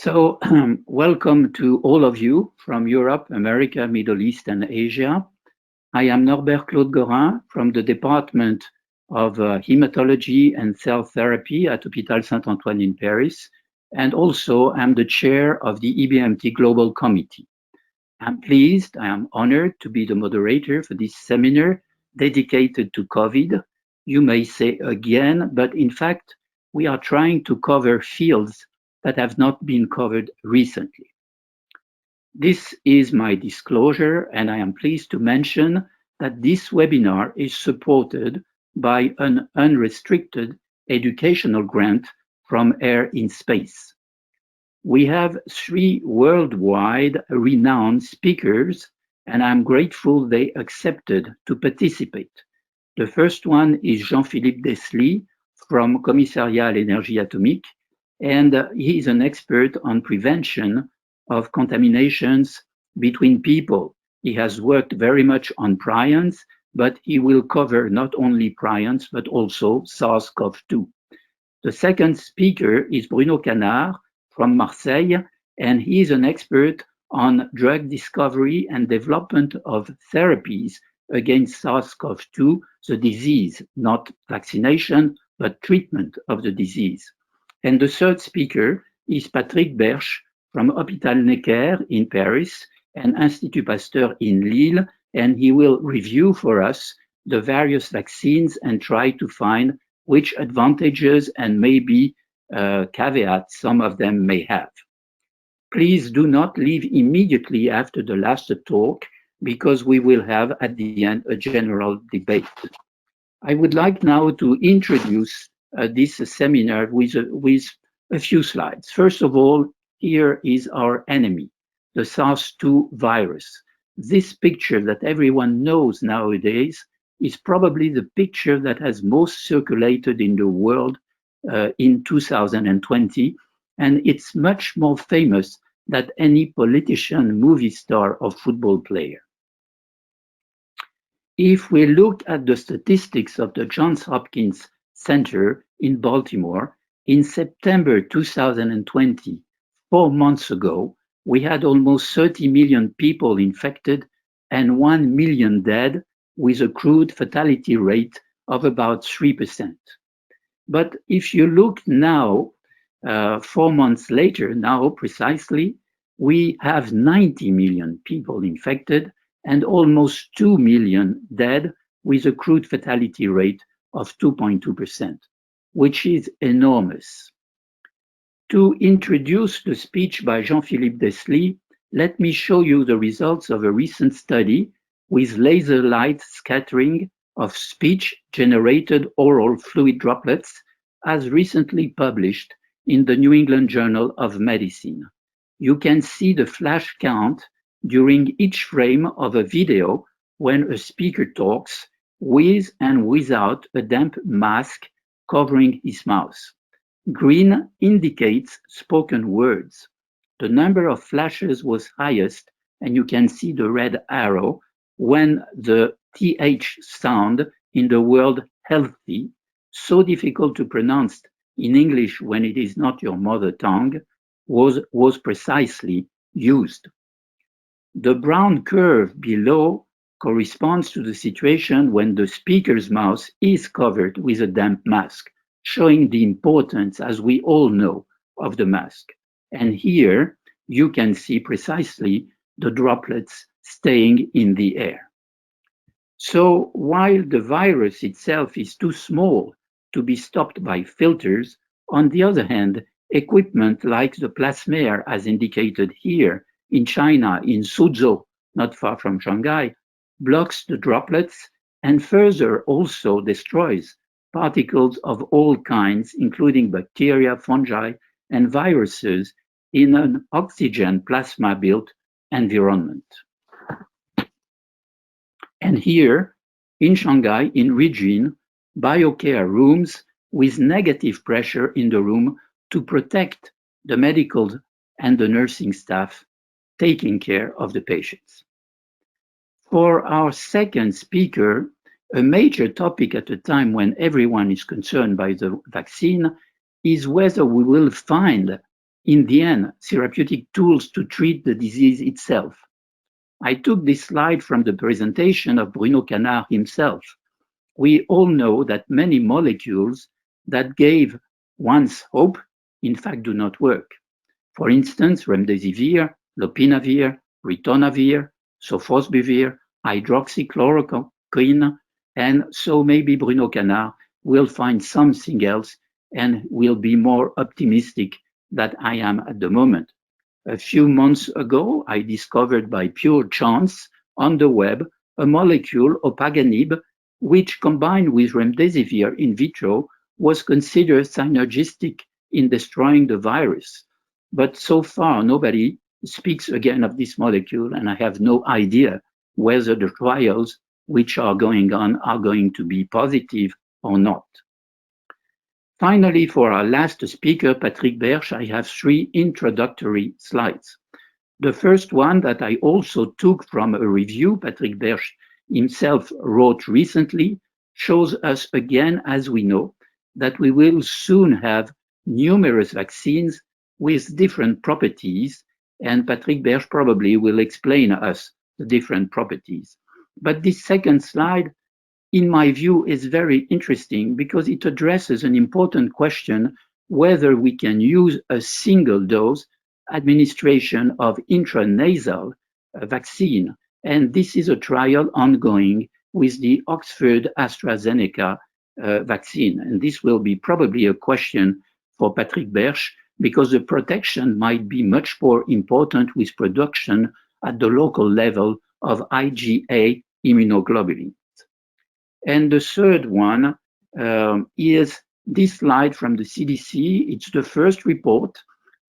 So, welcome to all of you from Europe, America, Middle East, and Asia. I am Norbert Claude Gorin from the Department of Hematology and Cell Therapy at Hôpital Saint-Antoine in Paris, and also I'm the chair of the EBMT Global Committee. I'm pleased, I am honored to be the moderator for this seminar dedicated to COVID. You may say again, but in fact, we are trying to cover fields that have not been covered recently. This is my disclosure, and I am pleased to mention that this webinar is supported by an unrestricted educational grant from Air in Space. We have 3 worldwide renowned speakers, and I'm grateful they accepted to participate. The first one is Jean-Philippe Desli from Commissariat à l'Énergie Atomique, and he is an expert on prevention of contaminations between people. He has worked very much on prions, but he will cover not only prions, but also SARS-CoV-2. The second speaker is Bruno Canard from Marseille, and he is an expert on drug discovery and development of therapies against SARS-CoV-2, the disease, not vaccination, but treatment of the disease. And the third speaker is Patrick Berche from Hôpital Necker in Paris and Institut Pasteur in Lille, and he will review for us the various vaccines and try to find which advantages and maybe caveats some of them may have. Please do not leave immediately after the last talk, because we will have at the end a general debate. I would like now to introduce this seminar with a few slides. First of all, here is our enemy, the SARS-2 virus. This picture that everyone knows nowadays is probably the picture that has most circulated in the world in 2020, and it's much more famous than any politician, movie star, or football player. If we look at the statistics of the Johns Hopkins Center in Baltimore, in September 2020, 4 months ago, we had almost 30 million people infected and 1 million dead, with a crude fatality rate of about 3%. But if you look now, 4 months later, now precisely, we have 90 million people infected and almost 2 million dead, with a crude fatality rate of 2.2%, which is enormous. To introduce the speech by Jean-Philippe Desli, let me show you the results of a recent study with laser light scattering of speech-generated oral fluid droplets, as recently published in the New England Journal of Medicine. You can see the flash count during each frame of a video when a speaker talks, with and without a damp mask covering his mouth. Green indicates spoken words. The number of flashes was highest, and you can see the red arrow, when the TH sound in the word healthy, so difficult to pronounce in English when it is not your mother tongue, was precisely used. The brown curve below corresponds to the situation when the speaker's mouth is covered with a damp mask, showing the importance, as we all know, of the mask. And here you can see precisely the droplets staying in the air. So while the virus itself is too small to be stopped by filters, on the other hand, equipment like the plasmare, as indicated here in China, in Suzhou, not far from Shanghai, blocks the droplets and further also destroys particles of all kinds, including bacteria, fungi, and viruses in an oxygen plasma-built environment. And here in Shanghai, in Regine, biocare rooms with negative pressure in the room to protect the medical and the nursing staff taking care of the patients. For our second speaker, a major topic at a time when everyone is concerned by the vaccine is whether we will find in the end, therapeutic tools to treat the disease itself. I took this slide from the presentation of Bruno Canard himself. We all know that many molecules that gave once hope, in fact, do not work. For instance, remdesivir, lopinavir, ritonavir, sofosbuvir, hydroxychloroquine, and so maybe Bruno Canard will find something else and will be more optimistic than I am at the moment. A few months ago, I discovered by pure chance on the web a molecule, opaganib, which combined with remdesivir in vitro was considered synergistic in destroying the virus. But so far, nobody speaks again of this molecule, and I have no idea whether the trials which are going on are going to be positive or not. Finally, for our last speaker, Patrick Berche, I have 3 introductory slides. The first one that I also took from a review Patrick Berche himself wrote recently shows us again, as we know, that we will soon have numerous vaccines with different properties, and Patrick Berche probably will explain us the different properties. But this second slide, in my view, is very interesting because it addresses an important question whether we can use a single dose administration of intranasal vaccine. And this is a trial ongoing with the Oxford AstraZeneca vaccine. And this will be probably a question for Patrick Berche because the protection might be much more important with production at the local level of IgA immunoglobulins. And the third one is this slide from the CDC. It's the first report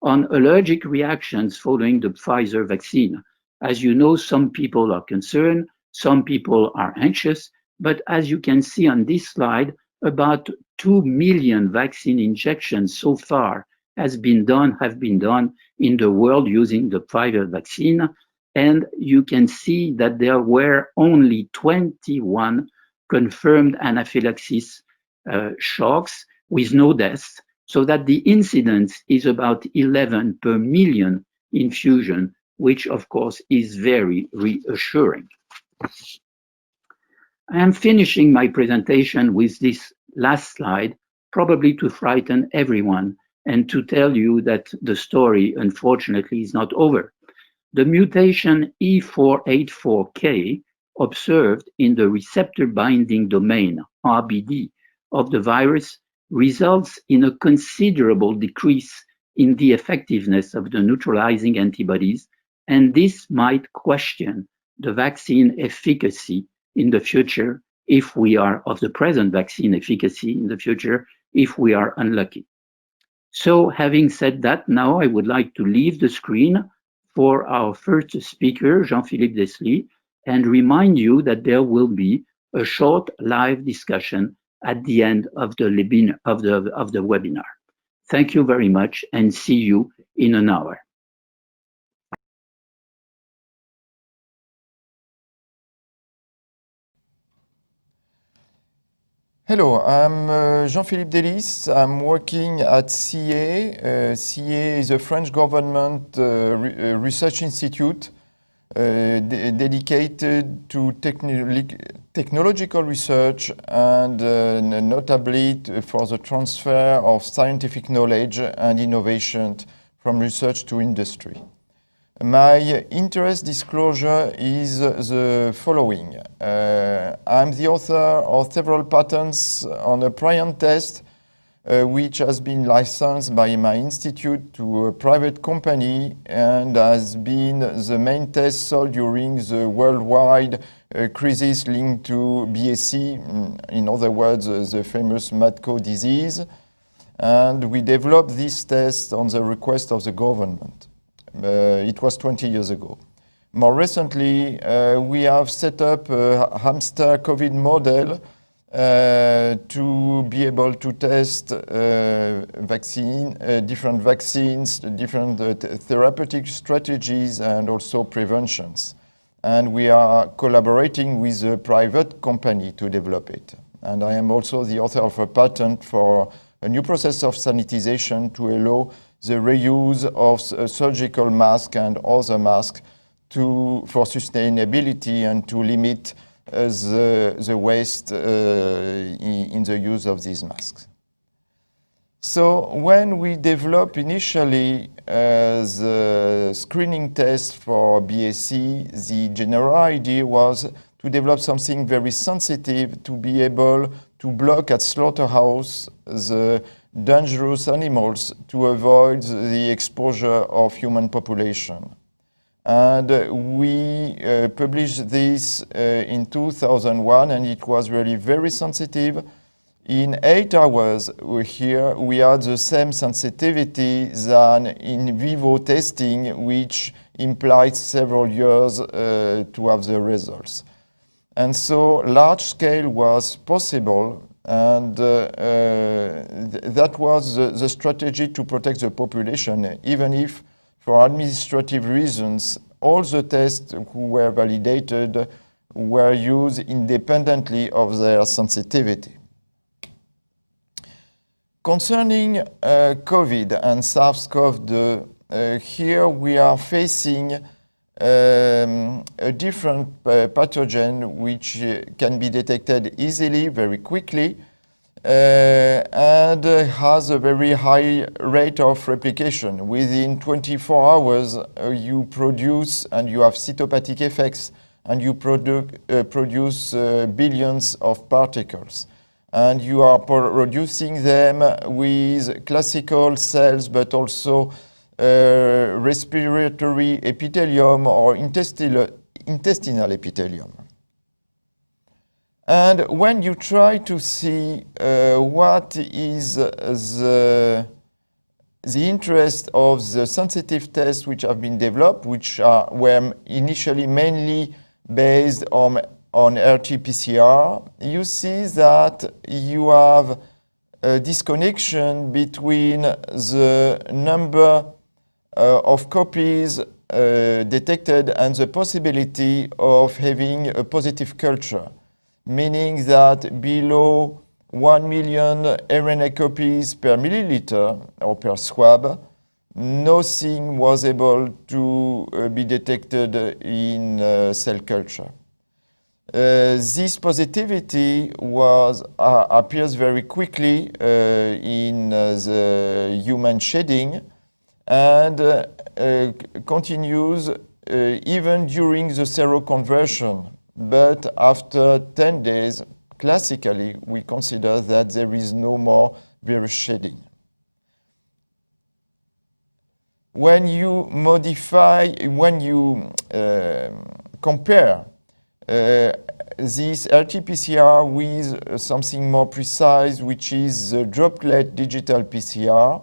on allergic reactions following the Pfizer vaccine. As you know, some people are concerned, some people are anxious, but as you can see on this slide, about 2 million vaccine injections so far have been done in the world using the Pfizer vaccine. And you can see that there were only 21 confirmed anaphylaxis shocks with no deaths, so that the incidence is about 11 per million infusion, which of course is very reassuring. I am finishing my presentation with this last slide, probably to frighten everyone and to tell you that the story, unfortunately, is not over. The mutation E484K observed in the receptor binding domain, RBD, of the virus results in a considerable decrease in the effectiveness of the neutralizing antibodies, and this might question the vaccine efficacy in the future if we are of the present vaccine efficacy in the future if we are unlucky. So having said that, now I would like to leave the screen for our first speaker, Jean-Philippe Desli, and remind you that there will be a short live discussion at the end of the webinar. Thank you very much and see you in an hour. Hello, I'm Jean-Philippe Desli. I'm working at CA. CA is a French government research institute dedicated to technological research and notably for the transfer of scientific knowledge and innovation from research to industry. My interest disclosure is the following. I'm the author of several patents on a prion test which has been licensed by my institute to a private company and has been the main test sold during the worldwide crisis linked to BSE, in other words, the famous mad cow disease. And we developed this test on the request of the government. It was 20 years ago. More recently, we have set up a hamster COVID model to be able to test different vaccines, different therapeutic strategies, and also preventions. And we are collaborating with a private company to develop it. And I am also the author of a patent for a new process of sanitization to allow the reuse of surgical masks and other masks for sustainability and to limit the waste in the use of these masks. So when we developed initially the screening test for BSE, the general idea was to develop something very sensitive to be able to block at slaughterhouse the dangerous animals to avoid the exposure of human population. And we published this in 2001, and it was really very sensitive. In 8 hours here, we had the same sensitivity than in vivo testing, which implied several years to have the results. And so large scale was possible, and that was the strategy to protect the population, even if for administrative reasons, all the tests who were validated were used independently of their sensitivity. Concerning COVID and SARS-CoV-2, here we are facing a different pathogen which can be detected easily, very quickly, and has a very high rate of replication. Within 24 hours, you produce, and you have cytopathic effects, and you produce billions of particles. And you are producing them with classical cells, but also respiratory epithelium or intestinal epithelium. And when you try to see what is the interest of the sensitive tests which have been developed, which were initially mainly based on RT-PCR, you see that you have a disconnection between the number of copies detected and the possibility of having a positive culture, meaning that below 1 million RNA copies per milliliter or per swab, nothing was able to be detected in cell culture. This positivity appears very quickly in the human shedding and continues even during the seroconversion. But after 10 days, classically, we consider that there is no more virus shedding. When you compare this RT-PCR with something more precise, which is the droplet digital PCR,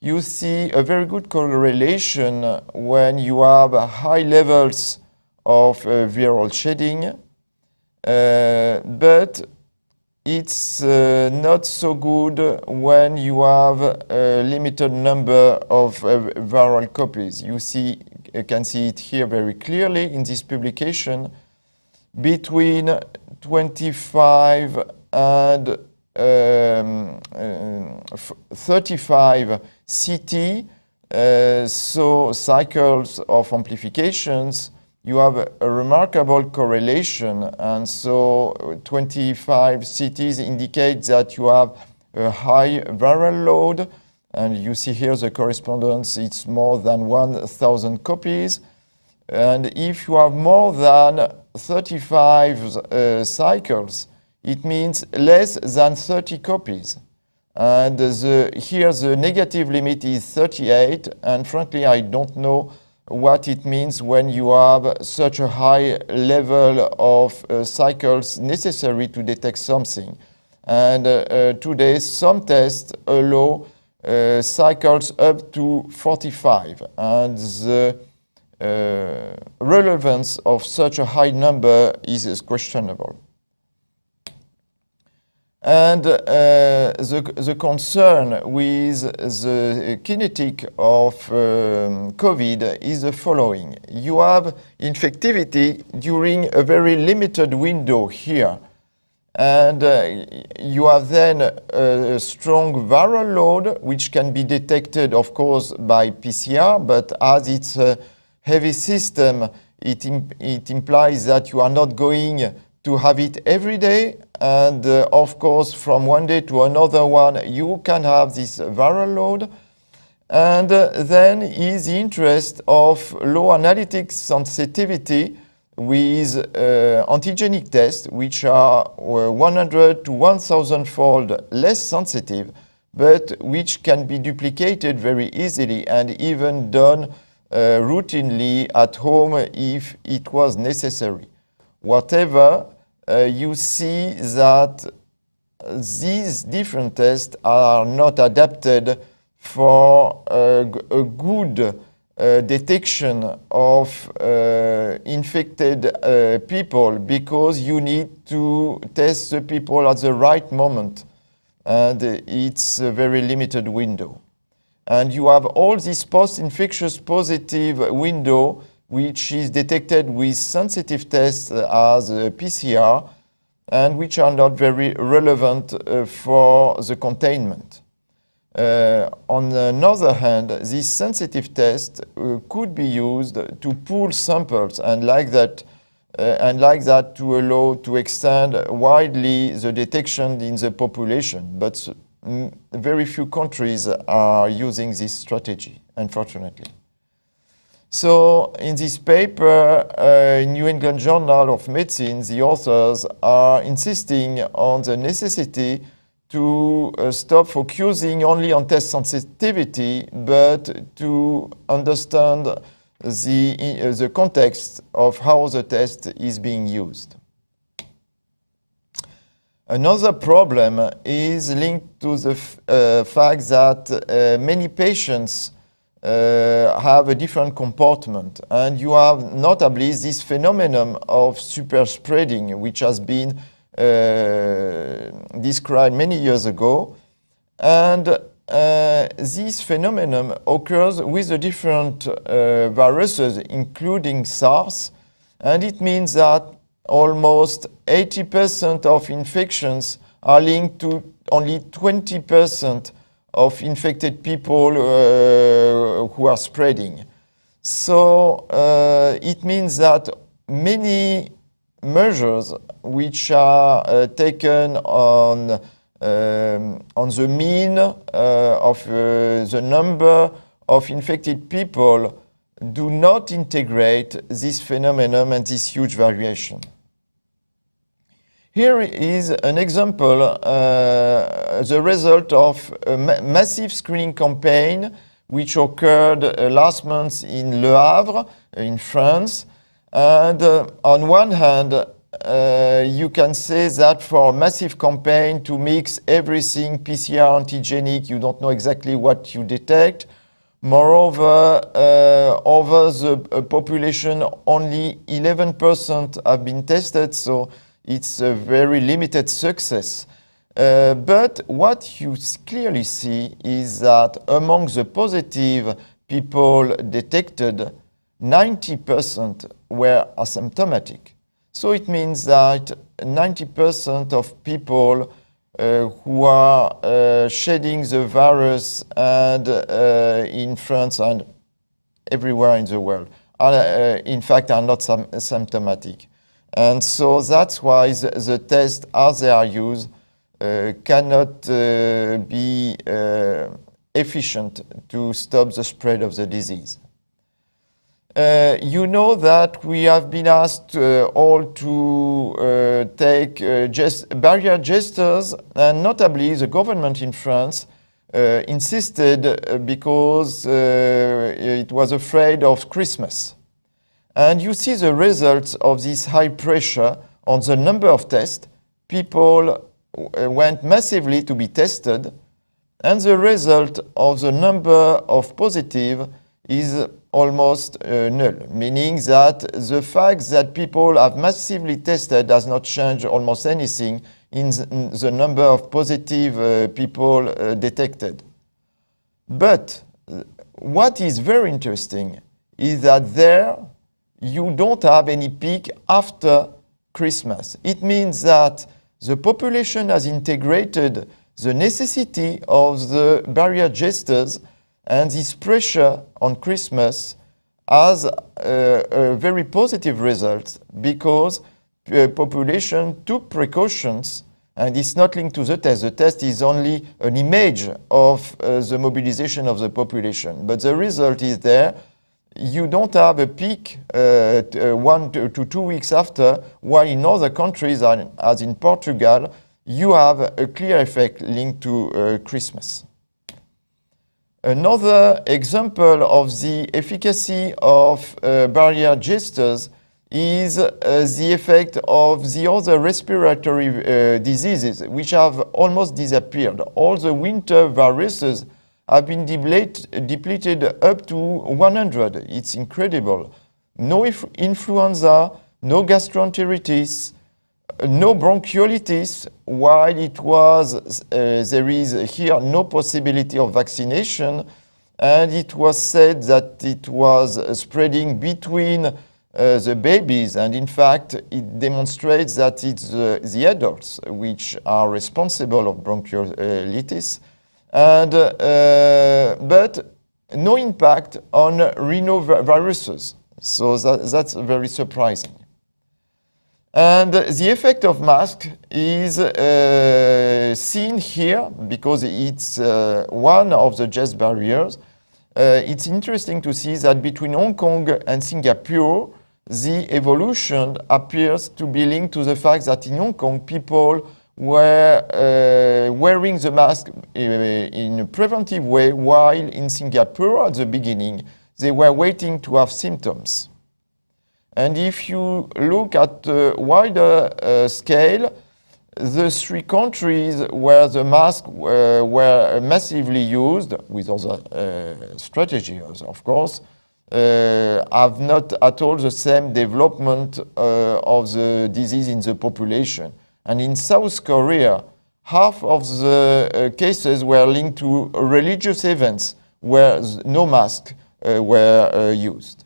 you see a very good correlation when you have high levels of viral shedding, but it's not so good when you have a limited number of viral copies. You can see it here very clearly in this publication. Between 25 and 35 CT, so cycles of amplifications, you have a remarkable correlation, and so 25 CTs indicate that you have a high viral load, and you see here the correspondence, it's more than 1,000 copies. And if you have more than 35 cycles, it means less than 30 copies. And here the negative limit is 38, and frankly I don't know what it means when you have such a high level of cycles necessary to detect something. And today some tests allow cycles up to 45, and the relevance of such a high number is questionable. And the concern with the kinetic of COVID is the following. You have infectivity during a very limited window here. And you have then a strong viral load, which can be detected, of course, by PCR, but as it's a heavy system, it implies that you are not going to have it every day. And of course, from one day to another one, you can have this viral load. And then is the interest of low analytic sensitivity with antigenic tests, which are 100 to 1,000-fold less sensitive, but which can be duplicated very easily and even done routinely at home if it was necessary. Whatever, you see that these different tests are not adapted for a good detection of infected people, because you need to test the people at the right moment, and it's a very limited window. And you have all this post-infectious positive window, which is detected with sensitive tests as PCR, and which are not very relevant for the containment. On the other hand, this sensitive test could be used to pool samples, and like that to allow to extend widely the detection in the population. But very few countries are using this strategy, unfortunately. So in this paper, in New England Journal of Medicine, the authors are insisting on the necessity to stop focusing only on test sensitivity, but to understand the context of how the test is being used. Another problem is linked to the fact that many patients have a different comportment, and you have notably this phenomenon of super spreading, which has been described many years ago. And this phenomenon occurs with the different viruses, including SARS, and it means that almost 80% of infections are linked to only 20% of infected people who are spreading. So it means that many measures which are taken on the mean of the number of infected people do not integrate this phenomenon and this huge variation. Here is an example, the result of a massive screening campaign which occurred last month in Le Havre, in France. And on one hand, you can say that for a massive campaign to mix everything PCR antigenic, you don't know exactly what you detect. Moreover, over the population, only 11% have been tested, so it's a very limited success. But what you clearly see is that among the positive people detected, 90% were asymptomatic. So it means that 90% of people who are shedding the virus and in France and everywhere in the world are, in fact, are not symptomatic. And so that's why the tests, as they are used, cannot be efficient to stop the spread of the disease. You know that we have been asked all to take barrier gestures, and notably the government in France insisted because it was afraid of Christmas. And you see the results of this high pressure on the number of tests. People went massively to be tested, and the result of the number of positive is almost null, meaning that the fact that people have massively tested does not change almost anything in the number of positive people detected. But what is very interesting is that there you don't have any peak after Christmas. It means that the population has integrated the necessity of the barrier gestures, and this pressure on Christmas has a very positive result because population took precautions, and it's not linked to the test. The test is only an image of the mobilization of the population, but the result is there. You don't have a peak 1 to 2 weeks after, while in other countries, as in Portugal, you have a clear effect linked to Christmas. Another example of the efficacy of barrier gestures is the effect of the other respiratory diseases, which have almost disappeared. All the winter viruses have been depleted up to 100. It's incredible. No influenza, no gastroenteritis, no bronchiolitis, while it was, there is here no possibility of vaccination, and it was said that it was spreading between the babies, and in fact it demonstrates that it's the adults which are responsible of bronchiolitis, and but no impact on rhinoviruses. So that's very surprising. And the effect of mask is seen here because it's one of the gest barriers. It's interesting to see that between Hong Kong and Singapore, the evolution appears to be linked to the fact that in Hong Kong, people were wearing the mask in a preventive way, while in Singapore, at the beginning, they were waiting to have symptoms. And if you look at a wider scale, the 3 countries where the masks were massively used, with other strategies, of course, have not at all the same development of the disease in the population. And in South Korea, half of the cases were linked to religious events where no masks were used.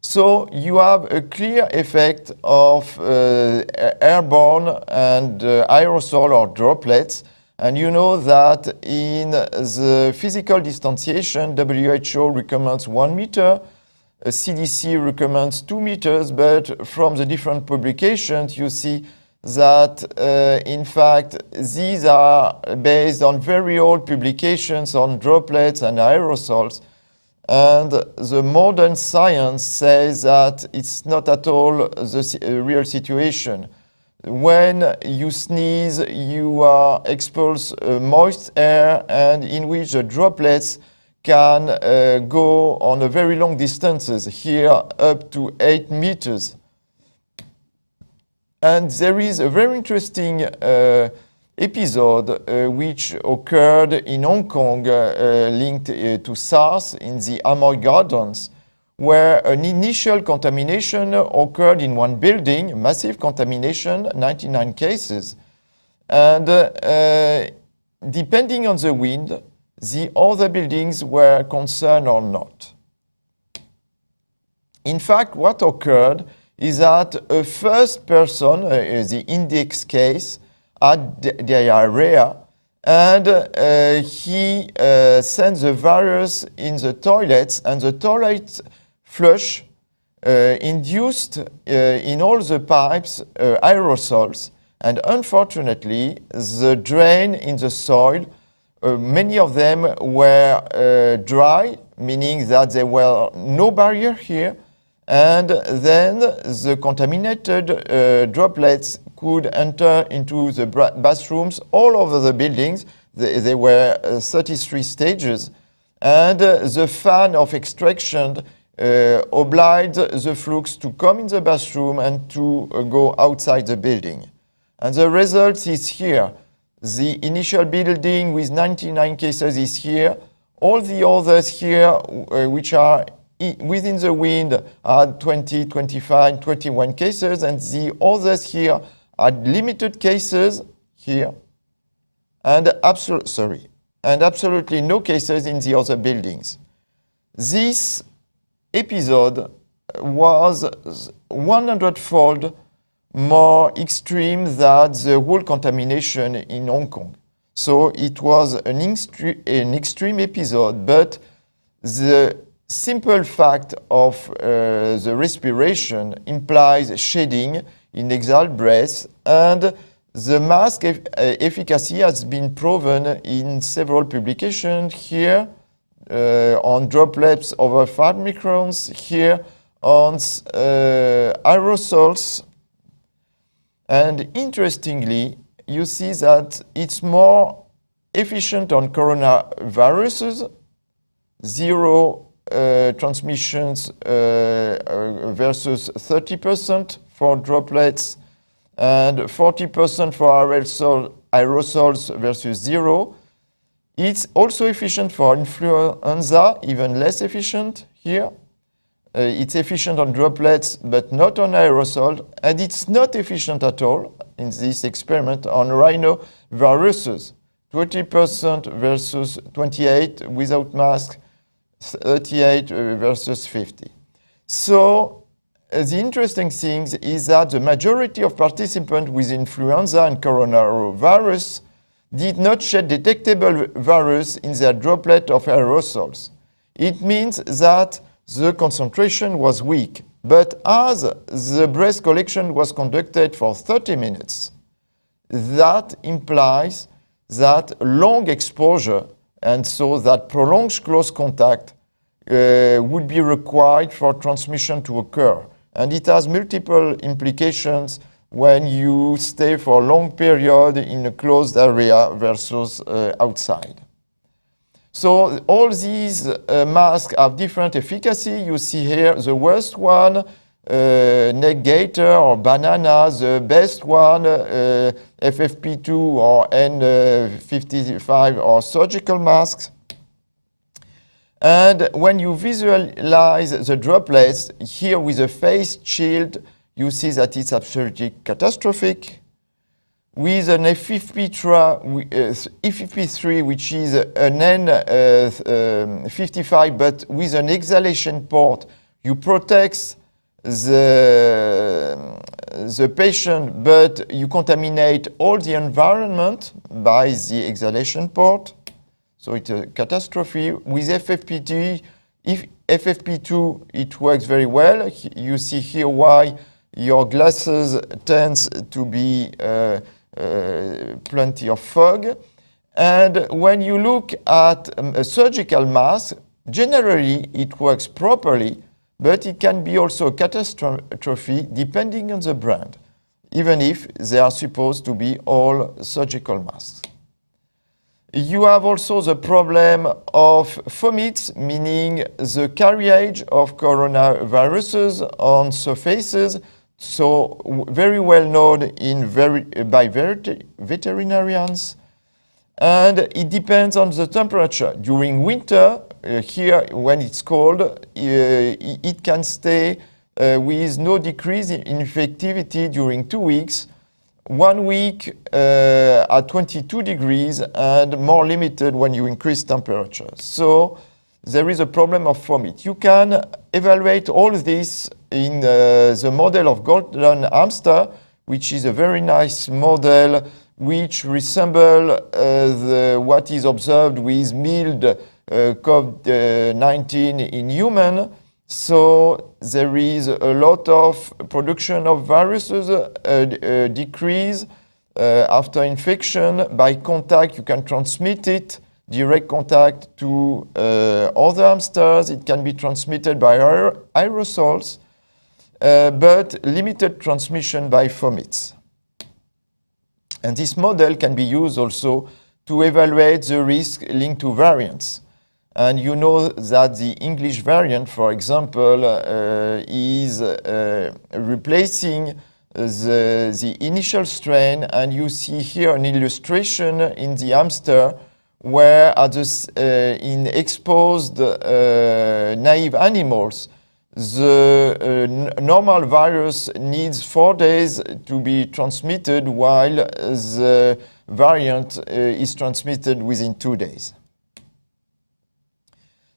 So you have a clear effect of airborne and aerosol or droplets. And you know that in the physical distanciation, WHO recommends 1 meter, CDC recommends 2 meters, but from the different publications, you see that, in fact, these are based on very old publications on droplets and aerosols. And the modern science says that it's not at all the real situation. When you sneeze, you are exposed moist air, and in which the droplets can go on a very long distances, here up to 8 meters. And there is a very interesting episode which occurred in Hong Kong linked to SARS in the Amoy Gardens, where an initial contamination occurred in one building, massive contamination, 99 cases. And depending on the wind, the other buildings were concerned or not. In fact, what occurred is that a first person, the index case, had diarrhea, and he sent the virus in the toilets, and the toilet flush induced in all the pipes aerosols, and unfortunately the drain in the soil, many of them were dry, meaning that there were no barrier here, and then the contaminated droplets could enter into the bathrooms all over the buildings. There were 33 stages, and the fan of extraction obliged the flux to come in the bathroom and to go outside the building. And the result is here. The initial building with 99 cases is here. All the others here, which are within the wind, had 20, 25, 21 cases, and the others here had limited cases here, and absolutely no cases in the other buildings. This episode was 100-fold more extreme than the whole contamination in Hong Kong. So it was an extreme episode, but the simple fact of the respiration implies shedding in exhaled breath, and the mask efficacy has been proven in several publications here on droplets over 5 microns, here on aerosols. And interestingly, you see that it's more efficient on coronaviruses, 0 transmissions versus 30% for droplets, and 40% for aerosols versus 0. It's also efficient for influenza, even less efficient here. It's efficient on droplets, but not on aerosol, and it's not efficient at all in this experiment on rhinoviruses. 20% versus 28 without mask, 38 versus 50. So the interesting thing is that the majority of participants with influenza and coronavirus did not shed detectable virus in their droplet of aerosols. It means that the concentration was weak, but as the breath collection was conducted for 30 minutes, that implies that long exposure, and so that prolonged close contact would be required for transmission to occur. And it has multiple implications when you stay for a long period in a closed area versus outside. So all these masks have different efficacy. You see here the worst one, neck gaiter or banana, the best one, FFP2 or N55 or surgical masks. And when you visualize the droplets here with a face shield, you see that it's absolutely catastrophic. With an FFP3, which is an N55, but with an exhalation port, you protect the patient, but you contaminate all the environment by the exhalation port. So it's a catastrophe. With FFP2, it works very well. You see here why your glasses tends to be plenty of fog. And when you look at a surgical mask, generally it works properly, but it can be also a catastrophe depending on the brand, even if they are supposed to be all surgical masks. You have also the problem of fomites, meaning the carriage of coronaviruses on surfaces, so very well known by veterinarians. And it depends on the temperature. During winter, here when it's cold, it can stay with no decrease in infectivity during 2 weeks, 1 week at 22 degrees and more limited when you increase temperature. So there is a problem of vomit. You can evaluate all this in the model of golden hamster, which is a very nice model which resembles what is observed with mild COVID-19 in human. So there is a lot of production of viruses, decrease after infection. By contact, you can transmit it, direct contact to other hamsters. It can be transmitted by aerosols, but limited transmission by fomites. And this model can be used also to evaluate the risk linked to variants. And you know that the English variant, for example, is replacing the initial strain. And you see here an illustration in the hamster where in exposed naive animals, the normal virus needs 4 days to be transmitted, while the variant is transmitted within 2 days.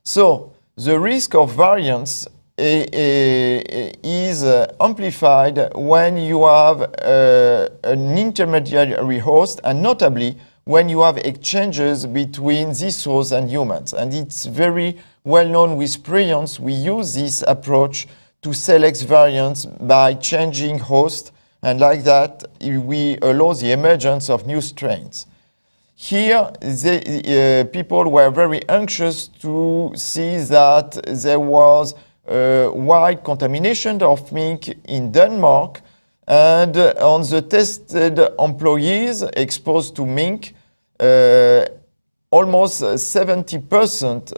So the risk of variants is is amplified when you have an intermediary host, and notably when you have exchanges between this host and humans. And it's very well known with prions. We use this approach to select variants by changing host, and like that we allow the emergence of new strains. Here, people were very anxious to see that there was wide contamination of mink in Denmark, and on the tested employees exposed to mink, almost 70%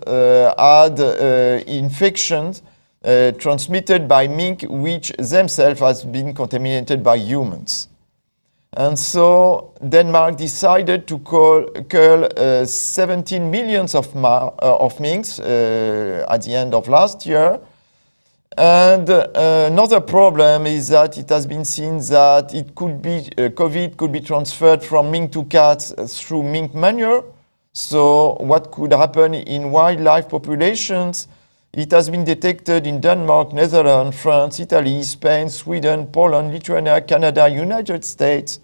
had infections transmitted by mink, which themselves has been contaminated by humans. And so Denmark decided to cull 17 million of minks at the end of last year. And another problem is that it has been seen that it could be COVID could be transferred from mink to cats through mink manure. So what could happen in wildlife populations? It has been detected in Denmark, Netherlands, France, Italy, Spain, Sweden, Poland, Lithuania, Canada, United States.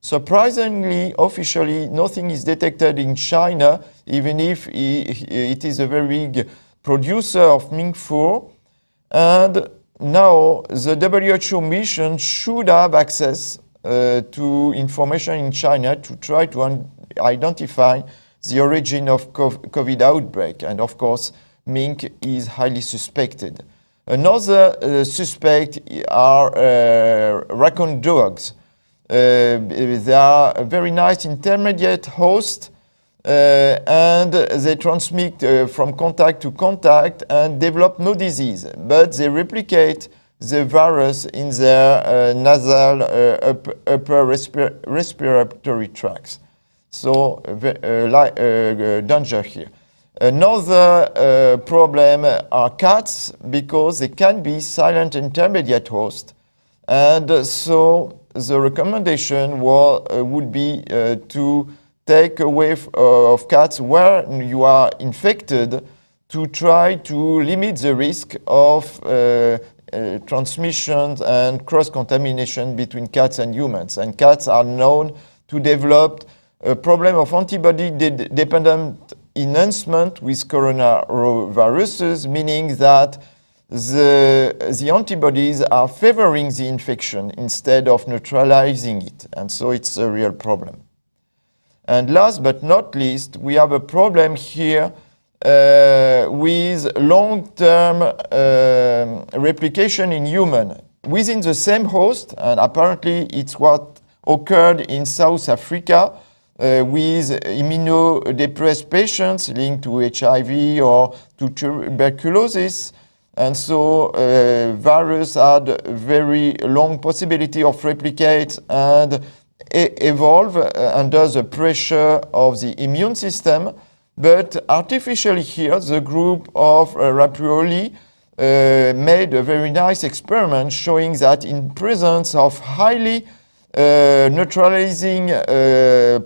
Surprisingly, officially, nothing is detected in China, even if it is a very big producer of mink fur. And now the WHO mission should have access to information in China to try to identify the origin of COVID outbreak. And of course, mink is highly suspected. Another suspect are raccoon dogs. They are a very nice intermediate host, and they transmit from contact to contact and develop no disease, but they replicate the virus in their nasal upper respiratory tracts. So danger here. Another problem are cats, because they can be silent intermediate host, and so the recommendation would be to take away of cats where you are infected, to try to limit the risk of transmission and cross-contamination between cats and humans. And cats are known to develop a problem of antibody-dependent enhancement with coronaviruses, meaning that the antibodies are favoring the infection instead of neutralizing it, and so it's a real problem. And last but not least, we have a problem here with long-term replication in human within the same host, and apparently it's what occurred in South Africa with immunodepressed patients linked to HIV or to tuberculosis. And so virus had very long possibility of replicate and evolve under the pressure of the immune system. But artificially here, the group of Raprioli made a very nice experiment showing that in presence of highly neutralizing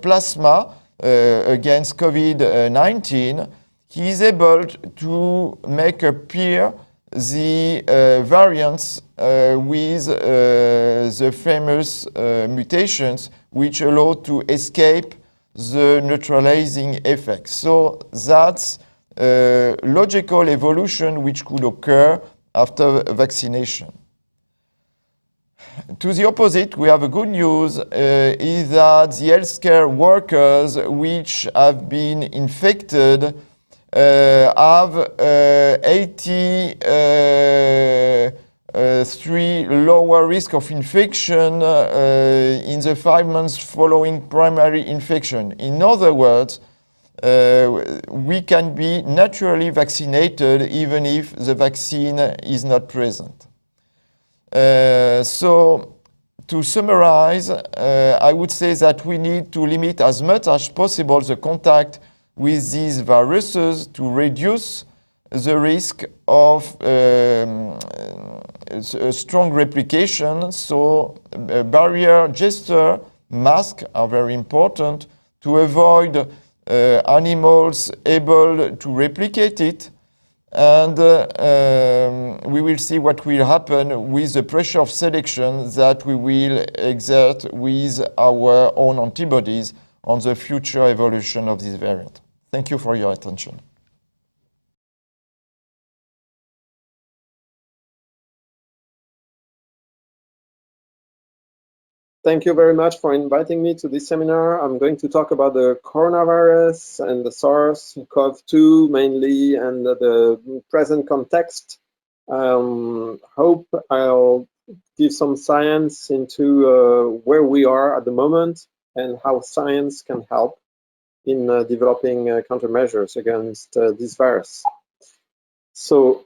plasma against COVID-19, he is able to make appear the variants with the famous mutations which allow to escape the neutralizing effect. So that's a logical evolution which could occur after vaccination. To the opposite, we have a good news, is that the healthcare workers which have been infected have 83 lower risk of infection in the 5 months following primary infection. In other words, we can be naturally vaccinated even if the vaccine is not present. So to summarize, I would say that we need to limit as much as possible the contact with these viruses to reduce the risk of strong replication. So barrier gesture, masks are very important to avoid animals able to replicate it. And we will see what will happen with the pressure of selection that we will exert with our own antibodies on the future evolution of this variant. Thank you for your attention. Thank you very much for inviting me to this seminar. I'm going to talk about the coronavirus and the SARS-CoV-2 mainly, and the present context. Hope I'll give some science into where we are at the moment and how science can help in developing countermeasures against this virus. So,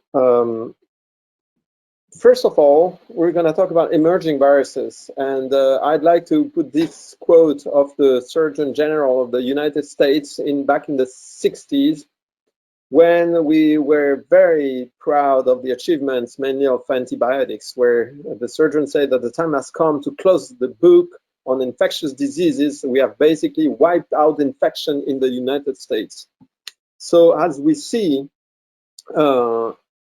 first of all, we're going to talk about emerging viruses, and I'd like to put this quote of the Surgeon General of the United States back in the 60s, when we were very proud of the achievements, mainly of antibiotics, where the surgeon said that the time has come to close the book on infectious diseases. We have basically wiped out infection in the United States. So as we see,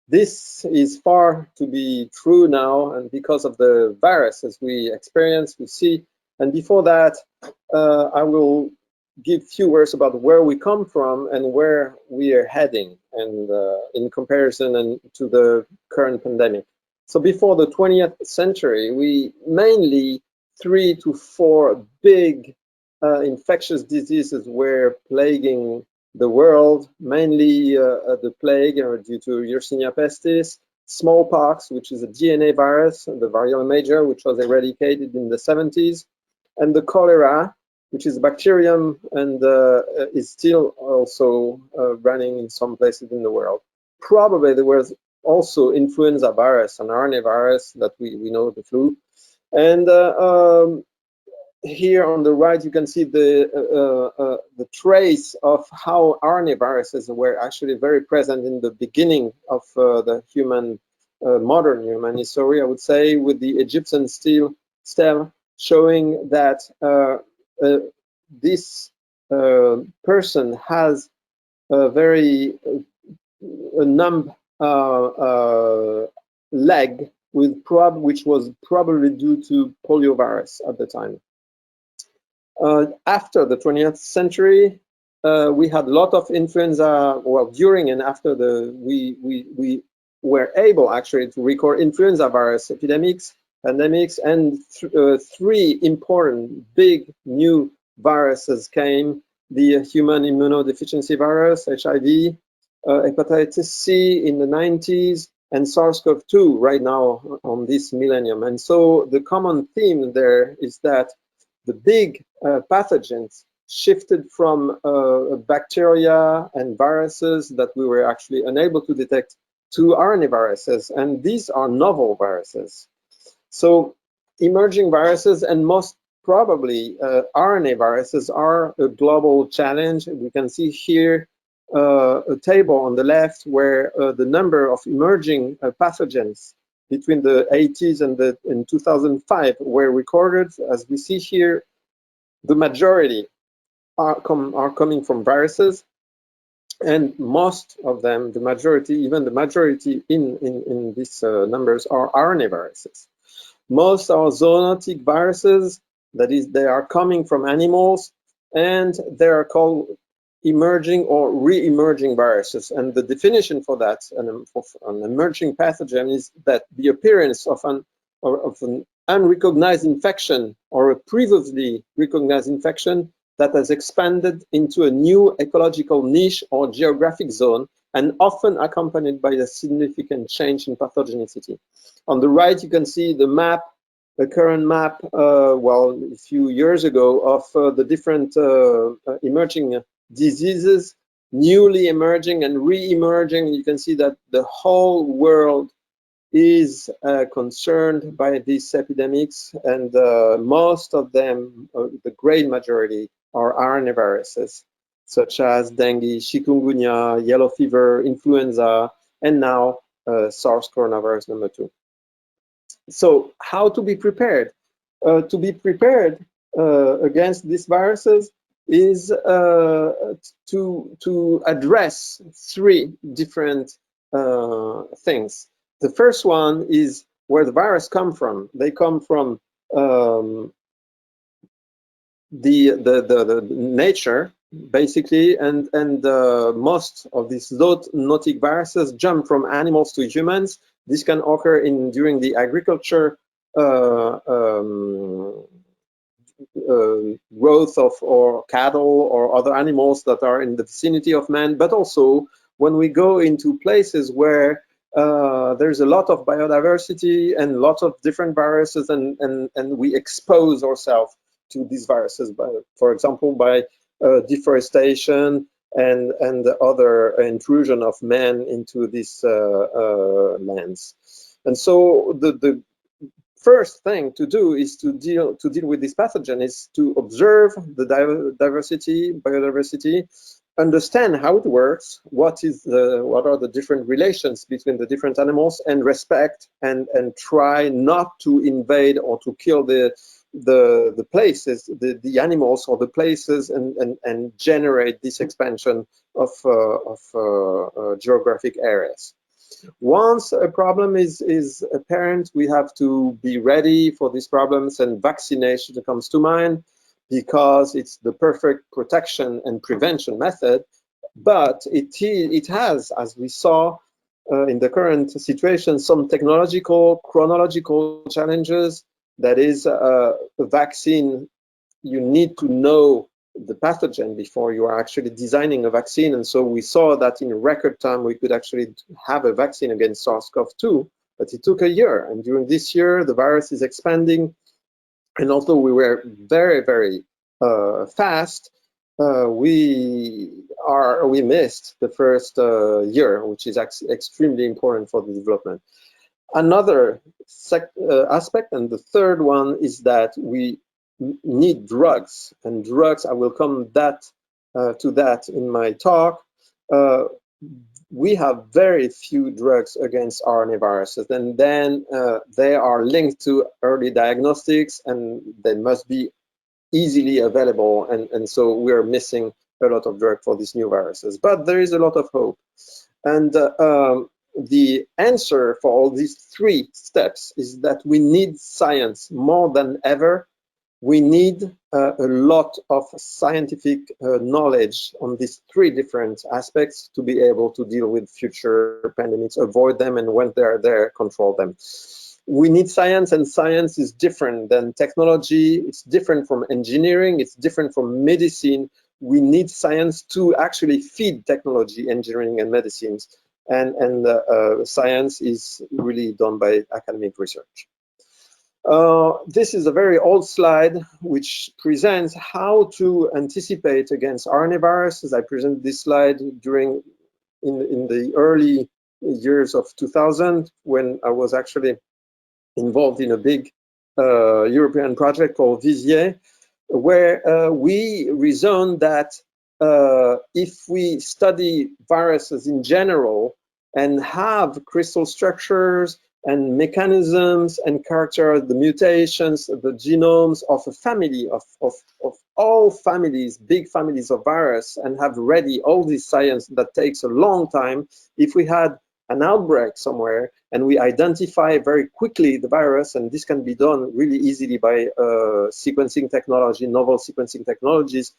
this is far to be true now, and because of the viruses we experience, we see. And before that, I will give few words about where we come from and where we are heading, and in comparison and to the current pandemic. So before the 20th century, we mainly 3 to 4 big infectious diseases were plaguing the world, mainly the plague due to Yersinia pestis, smallpox, which is a DNA virus, the variola major, which was eradicated in the 70s, and the cholera, which is a bacterium and is still also running in some places in the world. Probably there was also influenza virus, an RNA virus that we know, the flu. And here on the right, you can see the trace of how RNA viruses were actually very present in the beginning of the modern human history, I would say, with the Egyptian stem showing that this person has a very numb leg, which was probably due to poliovirus at the time. After the 20th century, we had a lot of influenza. Well, during and after we were able actually to record influenza virus epidemics, pandemics, and 3 important big new viruses came: the human immunodeficiency virus, HIV, hepatitis C in the 90s, and SARS-CoV-2 right now on this millennium. And so the common theme there is that the big pathogens shifted from bacteria and viruses that we were actually unable to detect to RNA viruses, and these are novel viruses. So emerging viruses, and most probably RNA viruses, are a global challenge. We can see here a table on the left where the number of emerging pathogens between the 80s and 2005 were recorded. As we see here, the majority are coming from viruses, and most of them, the majority, even the majority in these numbers, are RNA viruses. Most are zoonotic viruses, that is, they are coming from animals, and they are called emerging or re-emerging viruses. And the definition for that, of an emerging pathogen, is that the appearance of an unrecognized infection or a previously recognized infection that has expanded into a new ecological niche or geographic zone, and often accompanied by a significant change in pathogenicity. On the right, you can see the map, the current map, well, a few years ago, of the different emerging diseases, newly emerging and re-emerging. You can see that the whole world is concerned by these epidemics, and most of them, the great majority, are RNA viruses, such as dengue, chikungunya, yellow fever, influenza, and now SARS coronavirus number 2. So how to be prepared? To be prepared against these viruses is to address 3 different things. The first one is where the virus come from. They come from the nature, basically, and most of these zoonotic viruses jump from animals to humans. This can occur during the agriculture growth of or cattle or other animals that are in the vicinity of man, but also when we go into places where there's a lot of biodiversity and lots of different viruses, and we expose ourselves to these viruses, for example, by deforestation and other intrusion of man into these lands. And so the first thing to do is to deal with this pathogen is to observe the biodiversity, understand how it works, what are the different relations between the different animals, and respect and try not to invade or to kill the places, the animals or the places, and generate this expansion of geographic areas. Once a problem is apparent, we have to be ready for these problems, and vaccination comes to mind because it's the perfect protection and prevention method. But it has, as we saw in the current situation, some technological, chronological challenges. That is, a vaccine, you need to know the pathogen before you are actually designing a vaccine. And so we saw that in record time, we could actually have a vaccine against SARS-CoV-2, but it took a year. And during this year, the virus is expanding. And although we were very, very fast, we missed the first year, which is extremely important for the development. Another aspect, and the third one, is that we need drugs, and drugs, I will come to that in my talk. We have very few drugs against RNA viruses, and then they are linked to early diagnostics, and they must be easily available, and so we are missing a lot of drug for these new viruses. But there is a lot of hope, and the answer for all these three steps is that we need science more than ever. We need a lot of scientific knowledge on these three different aspects to be able to deal with future pandemics, avoid them, and when they're there, control them. We need science, and science is different than technology. It's different from engineering. It's different from medicine. We need science to actually feed technology, engineering, and medicines. And science is really done by academic research. This is a very old slide which presents how to anticipate against RNA viruses. I presented this slide in the early years of 2000, when I was actually involved in a big European project called Vizier, where we reasoned that if we study viruses in general and have crystal structures and mechanisms and character, the mutations, the genomes of a family of all families, big families of virus, and have ready all this science that takes a long time, if we had an outbreak somewhere and we identify very quickly the virus, and this can be done really easily by sequencing technology, novel sequencing technologies,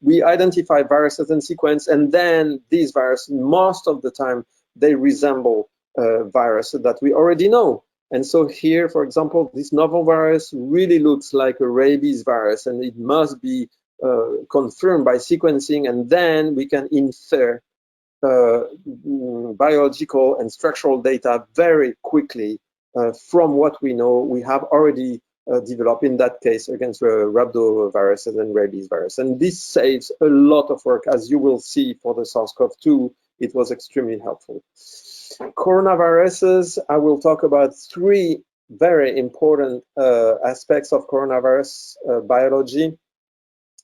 we identify viruses and sequence, and then these viruses, most of the time, they resemble viruses that we already know. And so here, for example, this novel virus really looks like a rabies virus, and it must be confirmed by sequencing, and then we can infer biological and structural data very quickly from what we know we have already developed, in that case against rhabdoviruses and rabies virus. And this saves a lot of work. As you will see for the SARS-CoV-2, it was extremely helpful. Coronaviruses, I will talk about three very important aspects of coronavirus biology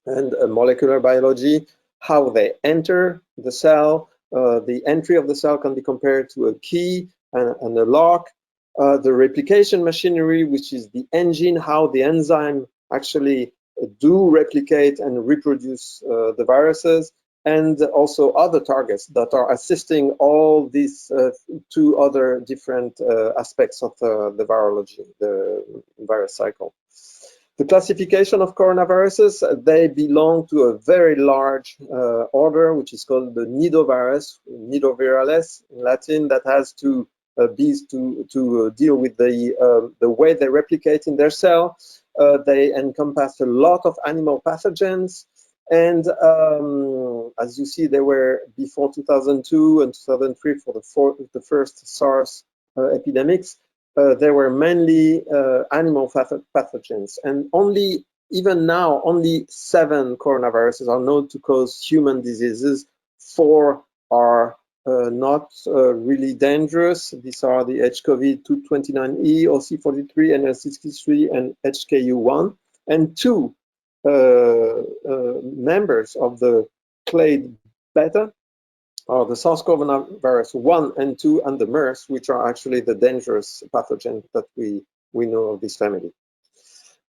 and molecular biology: how they enter the cell. The entry of the cell can be compared to a key and a lock. The replication machinery, which is the engine, how the enzyme actually do replicate and reproduce the viruses. and also other targets that are assisting all these two other different aspects of the virology, the virus cycle. The classification of coronaviruses, they belong to a very large order, which is called the nidovirus, nidovirales in Latin, that has to deal with the way they replicate in their cell. They encompass a lot of animal pathogens, and as you see, they were before 2002 and 2003 for the first SARS epidemics. They were mainly animal pathogens, and even now, only 7 coronaviruses are known to cause human diseases. 4 are not really dangerous. These are the HCoV 229E, OC43, NL63, and HKU1, and 2 members of the clade beta are the SARS-CoV-2 1 and 2 and the MERS, which are actually the dangerous pathogens that we know of this family.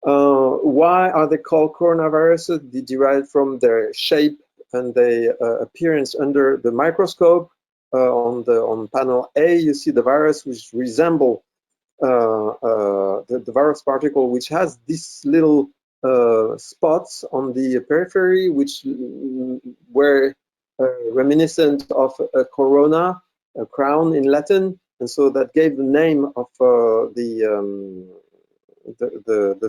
Why are they called coronaviruses? They derive from their shape and their appearance under the microscope. On panel A, you see the virus, which resemble the virus particle, which has these little spots on the periphery, which were reminiscent of a corona, a crown in Latin, and so that gave the name of the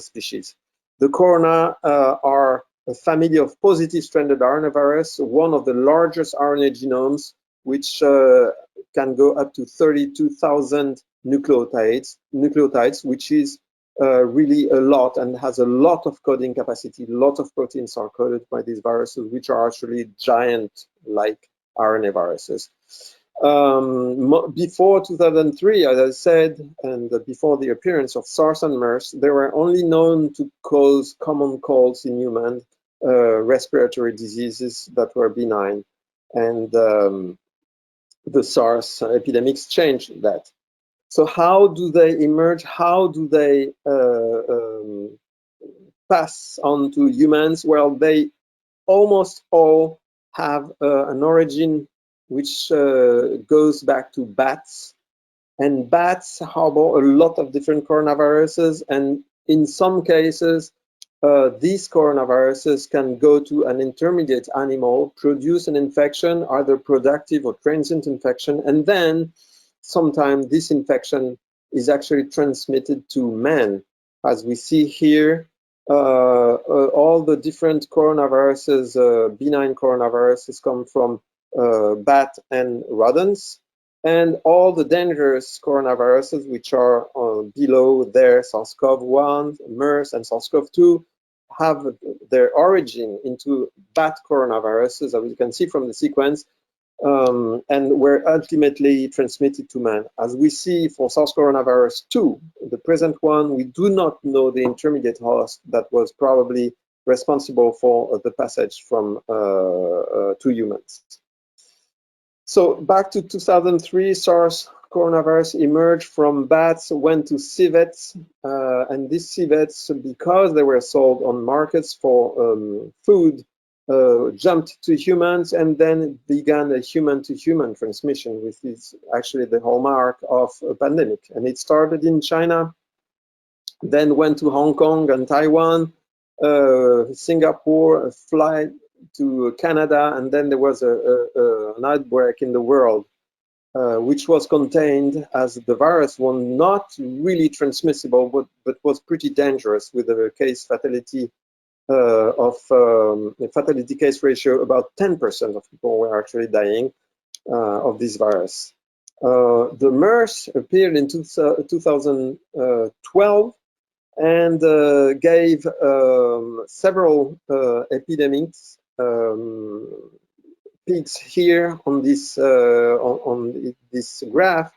species. The corona are a family of positive stranded RNA virus, one of the largest RNA genomes, which can go up to 32,000 nucleotides, which is really a lot and has a lot of coding capacity. A lot of proteins are coded by these viruses, which are actually giant-like RNA viruses. Before 2003, as I said, and before the appearance of SARS and MERS, they were only known to cause common colds in humans, respiratory diseases that were benign, and the SARS epidemics changed that. So how do they emerge? How do they pass on to humans? Well, they almost all have an origin which goes back to bats. And bats harbor a lot of different coronaviruses. And in some cases, these coronaviruses can go to an intermediate animal, produce an infection, either productive or transient infection, and then sometimes this infection is actually transmitted to man. As we see here, all the different coronaviruses, benign coronaviruses, come from bat and rodents, and all the dangerous coronaviruses, which are below there, SARS-CoV-1, MERS, and SARS-CoV-2, have their origin into bat coronaviruses, as you can see from the sequence, and were ultimately transmitted to man. As we see for SARS coronavirus 2, the present one, we do not know the intermediate host that was probably responsible for the passage from to humans. So back to 2003, SARS coronavirus emerged from bats, went to civets, and these civets, because they were sold on markets for food, jumped to humans and then began a human-to-human transmission, which is actually the hallmark of a pandemic. And it started in China, then went to Hong Kong and Taiwan, Singapore, a flight to Canada, and then there was an outbreak in the world, which was contained as the virus was not really transmissible, but was pretty dangerous, with a case fatality of a fatality case ratio. About 10% of people were actually dying of this virus. The MERS appeared in 2012 and gave several epidemics, peaks here on this this graph,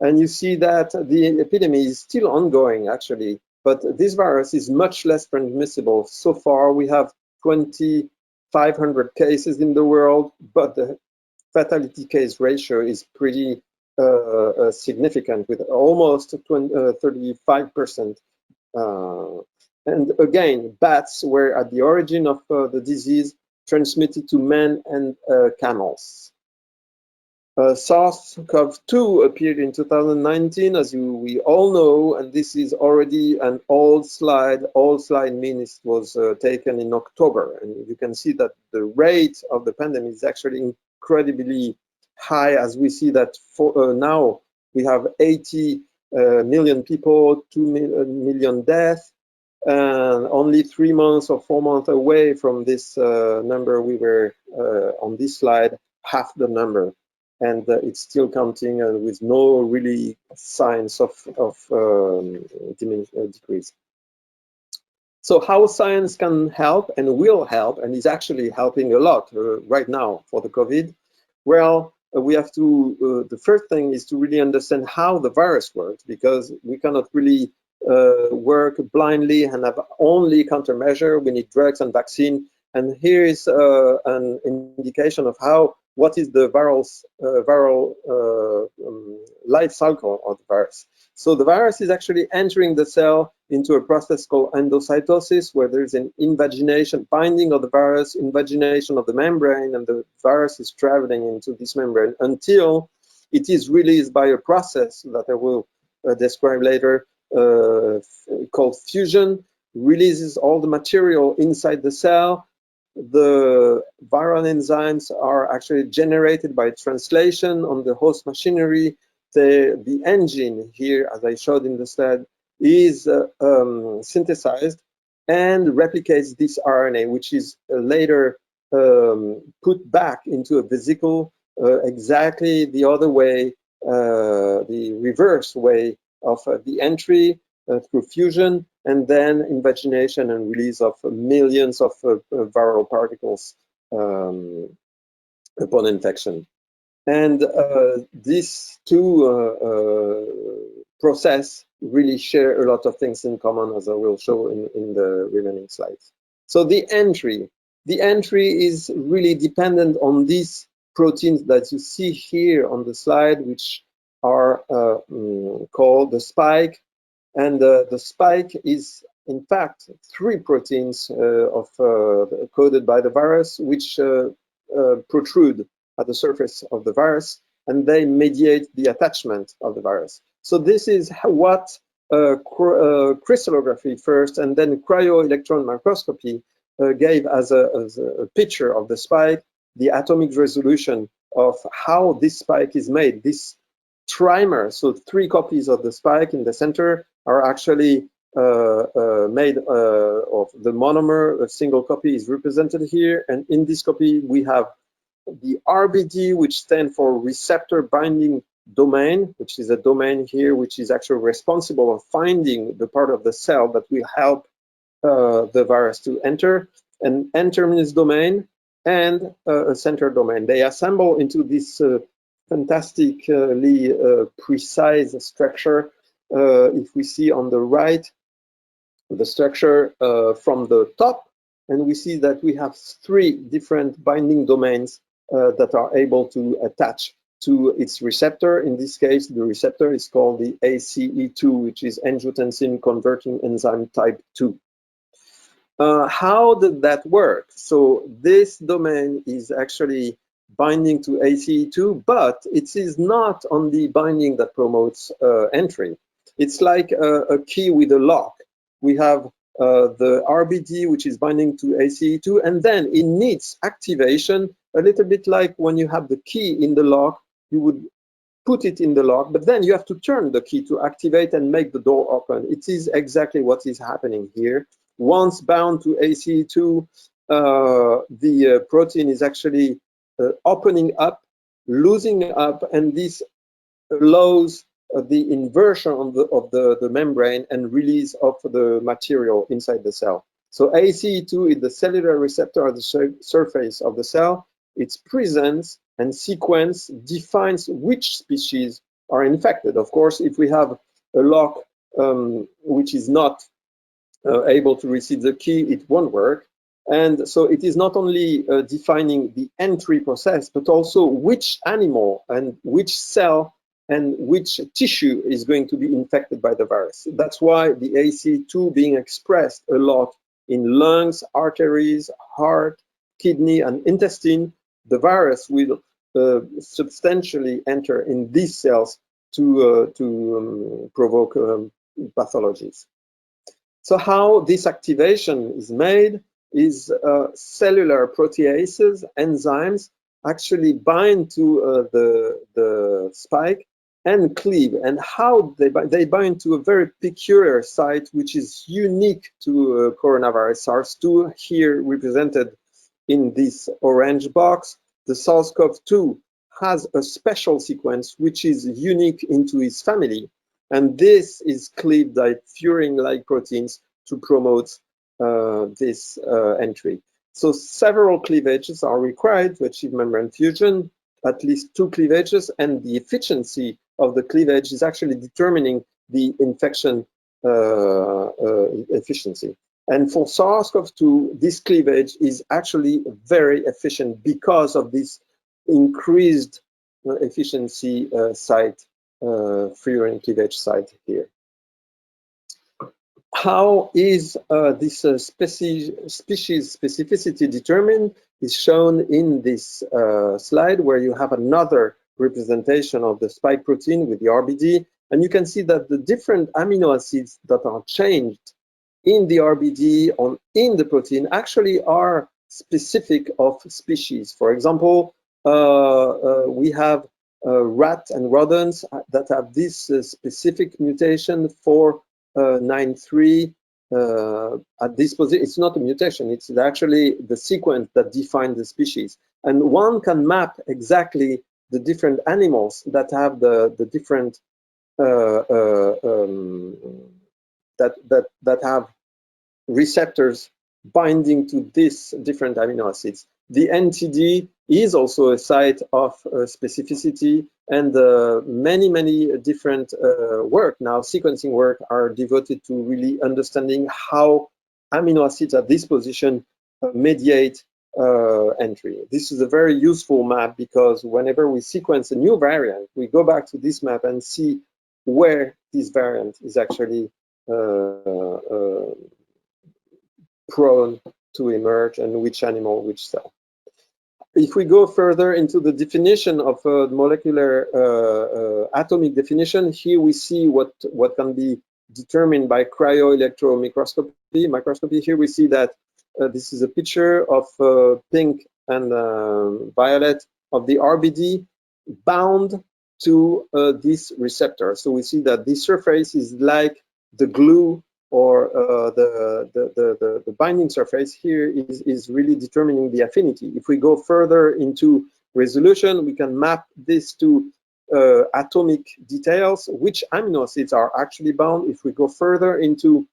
and you see that the epidemic is still ongoing actually, but this virus is much less transmissible. So far we have 2,500 cases in the world, but the fatality case ratio is pretty significant, with almost 35%. And again, bats were at the origin of the disease, transmitted to men and camels. SARS-CoV-2 appeared in 2019, as we all know, and this is already an old slide. Old slide means it was taken in October, and you can see that the rate of the pandemic is actually incredibly high, as we see that for, now we have 80 million people, 2 million deaths, and only 3 months or 4 months away from this number we were on this slide, half the number. And it's still counting with no really signs of decrease. So how science can help and will help, and is actually helping a lot right now for the COVID? Well, we have to, the first thing is to really understand how the virus works, because we cannot really work blindly and have only countermeasure. We need drugs and vaccine. And here is an indication of what is the viral life cycle of the virus. So the virus is actually entering the cell into a process called endocytosis, where there's an invagination, binding of the virus, invagination of the membrane, and the virus is traveling into this membrane until it is released by a process that I will describe later, called fusion, releases all the material inside the cell. The viral enzymes are actually generated by translation on the host machinery. The engine here, as I showed in the slide, is synthesized and replicates this RNA, which is later put back into a vesicle exactly the other way, the reverse way of the entry through fusion, and then invagination and release of millions of viral particles upon infection. And these two processes really share a lot of things in common, as I will show in the remaining slides. So the entry is really dependent on these proteins that you see here on the slide, which are called the spike. And the spike is, in fact, 3 proteins coded by the virus, which protrude at the surface of the virus, and they mediate the attachment of the virus. So this is what crystallography first, and then cryo-electron microscopy gave as a picture of the spike, the atomic resolution of how this spike is made. This trimer, so 3 copies of the spike in the center, are actually made of the monomer. A single copy is represented here, and in this copy we have the RBD, which stands for receptor binding domain, which is a domain here which is actually responsible for finding the part of the cell that will help the virus to enter, an N-terminus domain and a center domain. They assemble into this fantastically precise structure. If we see on the right the structure from the top, and we see that we have 3 different binding domains that are able to attach to its receptor. In this case, the receptor is called the ACE2, which is angiotensin converting enzyme type 2. How did that work? So this domain is actually binding to ACE2, but it is not only binding that promotes entry. It's like a key with a lock. We have the RBD, which is binding to ACE2, and then it needs activation, a little bit like when you have the key in the lock, you would put it in the lock, but then you have to turn the key to activate and make the door open. It is exactly what is happening here. Once bound to ACE2, the protein is actually opening up, losing up, and this allows the inversion of the membrane and release of the material inside the cell. So ACE2 is the cellular receptor at the surface of the cell. Its presence and sequence defines which species are infected. Of course, if we have a lock which is not able to receive the key, it won't work. And so it is not only defining the entry process, but also which animal and which cell and which tissue is going to be infected by the virus. That's why the ACE2 being expressed a lot in lungs, arteries, heart, kidney, and intestine, the virus will substantially enter in these cells to provoke pathologies. So how this activation is made is cellular proteases, enzymes, actually bind to the spike and cleave. And how they bind to a very peculiar site, which is unique to coronavirus SARS-2, here represented in this orange box. The SARS-CoV-2 has a special sequence which is unique into its family, and this is cleaved by furin-like proteins to promote this entry. So several cleavages are required to achieve membrane fusion, at least 2 cleavages, and the efficiency of the cleavage is actually determining the infection efficiency. And for SARS-CoV-2, this cleavage is actually very efficient because of this increased efficiency site, furin cleavage site here. How is this species specificity determined is shown in this slide, where you have another representation of the spike protein with the RBD, and you can see that the different amino acids that are changed in the RBD or in the protein actually are specific of species. For example, we have rat and rodents that have this specific mutation for 9.3 at this position. It's not a mutation, it's actually the sequence that defines the species. And one can map exactly the different animals that have the different that have receptors binding to these different amino acids. The NTD is also a site of specificity, and many different work now, sequencing work, are devoted to really understanding how amino acids at this position mediate entry. This is a very useful map because whenever we sequence a new variant, we go back to this map and see where this variant is actually prone to emerge and which animal, which cell. If we go further into the definition of molecular atomic definition, here we see what can be determined by cryo-electron microscopy. Here we see that this is a picture of pink and violet of the RBD bound to this receptor. So we see that this surface is like the glue, or the binding surface here is really determining the affinity. If we go further into resolution, we can map this to atomic details, which amino acids are actually bound. If we go further into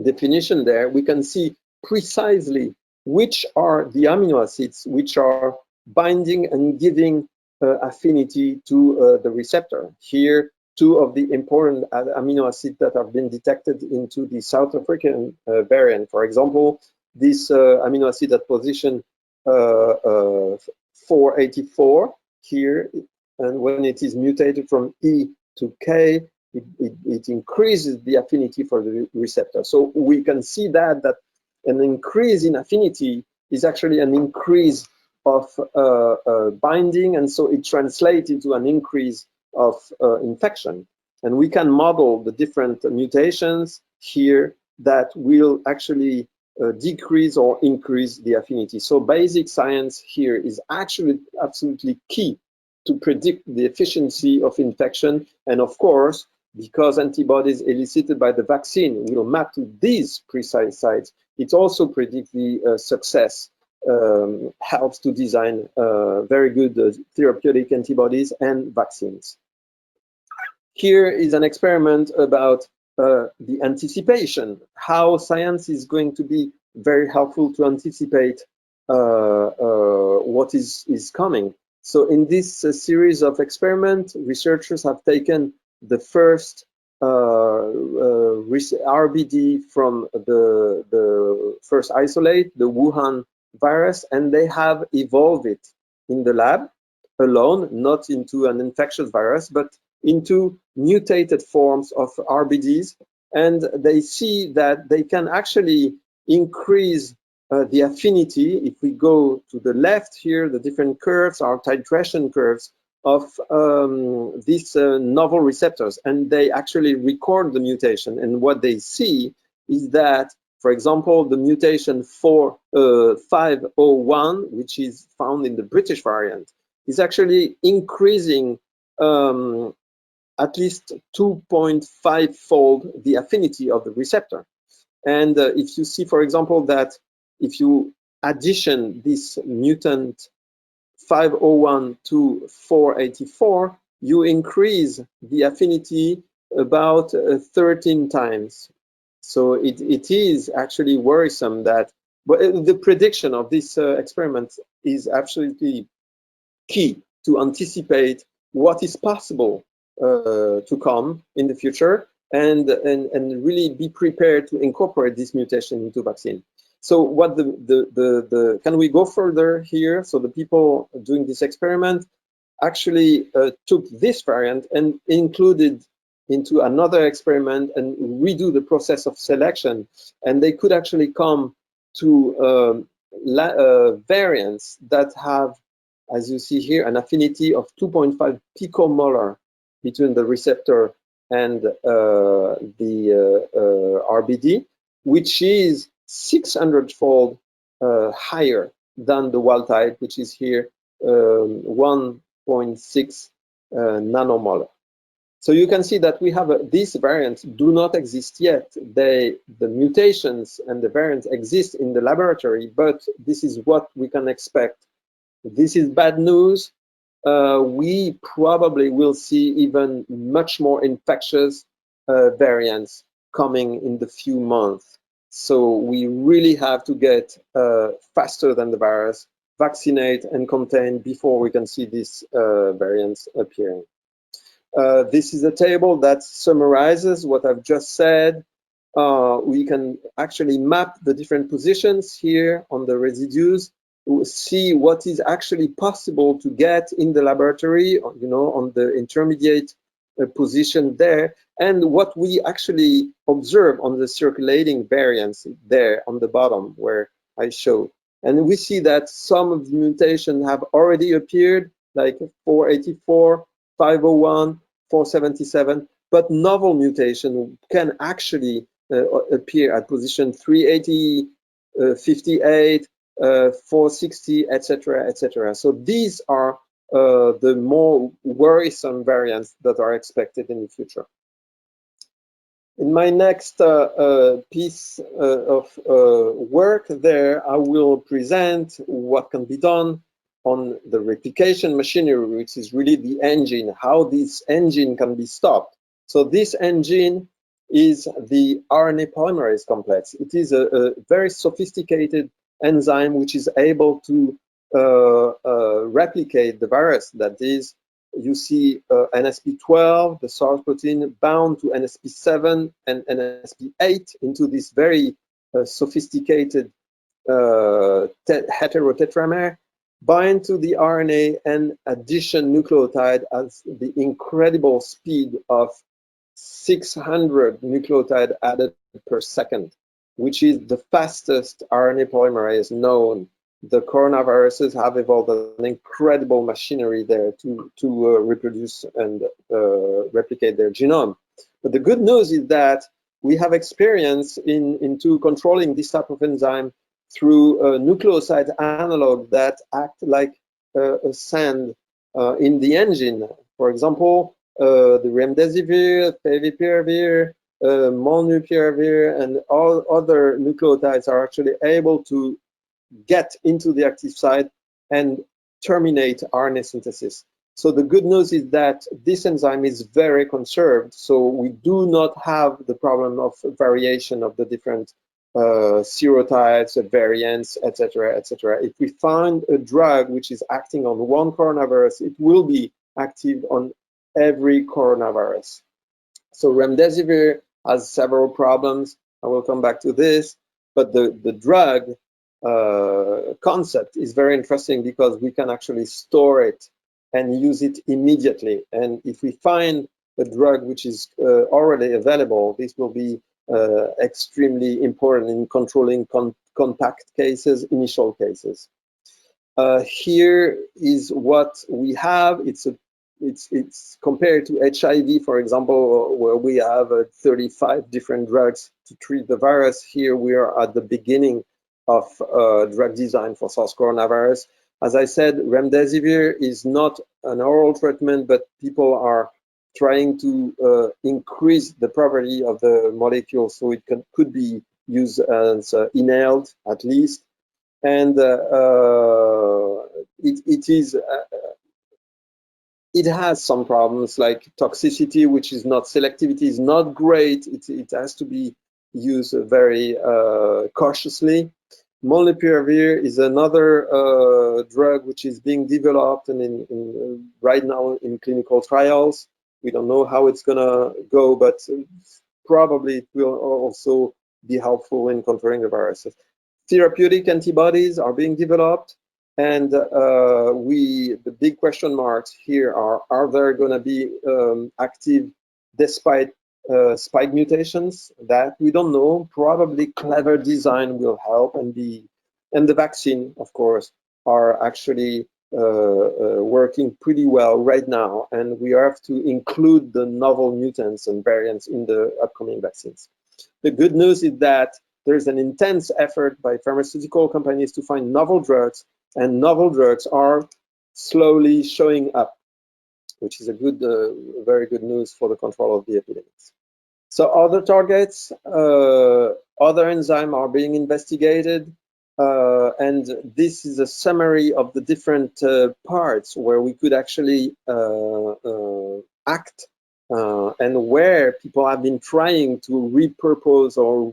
definition there, we can see precisely which are the amino acids which are binding and giving affinity to the receptor. Here, 2 of the important amino acids that have been detected into the South African variant. For example, this amino acid at position 484 here, and when it is mutated from E to K, it increases the affinity for the receptor. So we can see that an increase in affinity is actually an increase of binding, and so it translates into an increase of infection. And we can model the different mutations here that will actually decrease or increase the affinity. So basic science here is actually absolutely key to predict the efficiency of infection. And of course, because antibodies elicited by the vaccine will map to these precise sites, it also predicts the success, helps to design very good therapeutic antibodies and vaccines. Here is an experiment about the anticipation, how science is going to be very helpful to anticipate what is coming. So in this series of experiments, researchers have taken the first RBD from the first isolate, the Wuhan virus, and they have evolved it in the lab alone, not into an infectious virus, but into mutated forms of RBDs, and they see that they can actually increase the affinity, if we go to the left here, the different curves are titration curves of these novel receptors, and they actually record the mutation. And what they see is that, for example, the mutation 501, which is found in the British variant, is actually increasing at least 2.5-fold the affinity of the receptor. And if you see, for example, that if you addition this mutant 501 to 484, you increase the affinity about 13 times. So it is actually worrisome that, but the prediction of this experiment is absolutely key to anticipate what is possible to come in the future, and really be prepared to incorporate this mutation into vaccine. So what can we go further here? So the people doing this experiment actually took this variant and included into another experiment and redo the process of selection, and they could actually come to variants that have, as you see here, an affinity of 2.5 picomolar between the receptor and the RBD, which is 600-fold higher than the wild type, which is here 1.6 nanomolar. So you can see that we have these variants do not exist yet. The mutations and the variants exist in the laboratory, but this is what we can expect. This is bad news. We probably will see even much more infectious variants coming in the few months. So we really have to get faster than the virus, vaccinate and contain before we can see these variants appearing. This is a table that summarizes what I've just said. We can actually map the different positions here on the residues, see what is actually possible to get in the laboratory, you know, on the intermediate position there, and what we actually observe on the circulating variants there on the bottom where I showed. And we see that some of the mutations have already appeared, like 484, 501, 477, but novel mutation can actually appear at position 380, 58, 460, etc., etc. So these are the more worrisome variants that are expected in the future. In my next piece of work there, I will present what can be done on the replication machinery, which is really the engine, how this engine can be stopped. So this engine is the Rna Polymerase Complex. It is a very sophisticated enzyme which is able to replicate the virus. That is, you see NSP12, the source protein, bound to NSP7 and NSP8 into this very sophisticated heterotetramer, bind to the RNA and addition nucleotide at the incredible speed of 600 nucleotide added per second, which is the fastest RNA polymerase known. The coronaviruses have evolved an incredible machinery there to reproduce and replicate their genome. But the good news is that we have experience into controlling this type of enzyme through nucleoside analog that act like a sand in the engine. For example, the remdesivir, favipiravir, molnupiravir, and all other nucleotides are actually able to get into the active site and terminate RNA synthesis. So the good news is that this enzyme is very conserved, so we do not have the problem of variation of the different serotypes, variants, etc., etc. If we find a drug which is acting on one coronavirus, it will be active on every coronavirus. So remdesivir has several problems. I will come back to this, but the drug concept is very interesting because we can actually store it and use it immediately. And if we find a drug which is already available, this will be extremely important in controlling contact cases, initial cases. Here is what we have. It's compared to HIV, for example, where we have 35 different drugs to treat the virus. Here we are at the beginning of drug design for SARS coronavirus. As I said, remdesivir is not an oral treatment, but people are trying to increase the property of the molecule so it could be used as inhaled at least. And it has some problems like toxicity, which is not, selectivity is not great. It has to be used very cautiously. Molnupiravir is another drug which is being developed and right now in clinical trials. We don't know how it's gonna go, but probably it will also be helpful in controlling the viruses. Therapeutic antibodies are being developed, and the big question marks here are there going to be active despite spike mutations? That we don't know. Probably clever design will help, and the vaccine, of course, are actually working pretty well right now, and we have to include the novel mutants and variants in the upcoming vaccines. The good news is that there's an intense effort by pharmaceutical companies to find novel drugs, and novel drugs are slowly showing up, which is a good, very good news for the control of the epidemics. So other targets, other enzymes are being investigated, and this is a summary of the different parts where we could actually act, and where people have been trying to repurpose or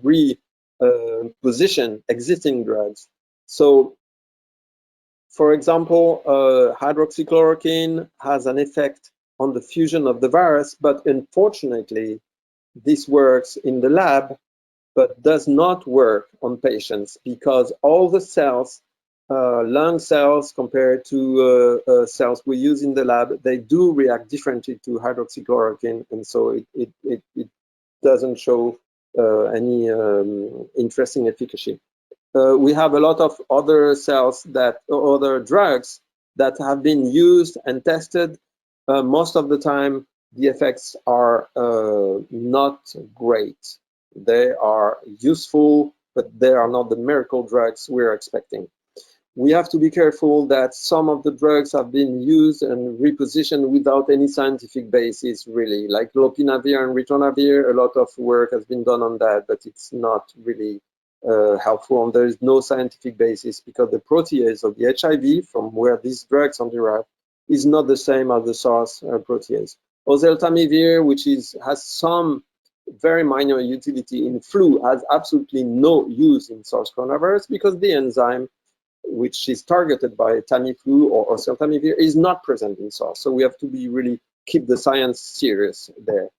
position existing drugs. So, for example, hydroxychloroquine has an effect on the fusion of the virus, but unfortunately, this works in the lab, but does not work on patients because all the cells, lung cells compared to cells we use in the lab, they do react differently to hydroxychloroquine, and so it doesn't show any interesting efficacy. We have a lot of other other drugs that have been used and tested. Most of the time, the effects are not great. They are useful, but they are not the miracle drugs we're expecting. We have to be careful that some of the drugs have been used and repositioned without any scientific basis, really. Like lopinavir and ritonavir, a lot of work has been done on that, but it's not really helpful, and there is no scientific basis because the protease of the HIV from where these drugs are derived is not the same as the SARS protease. Oseltamivir, which has some very minor utility in flu, has absolutely no use in SARS coronavirus because the enzyme which is targeted by Tamiflu or oseltamivir is not present in SARS. So we have to be really keep the science serious there.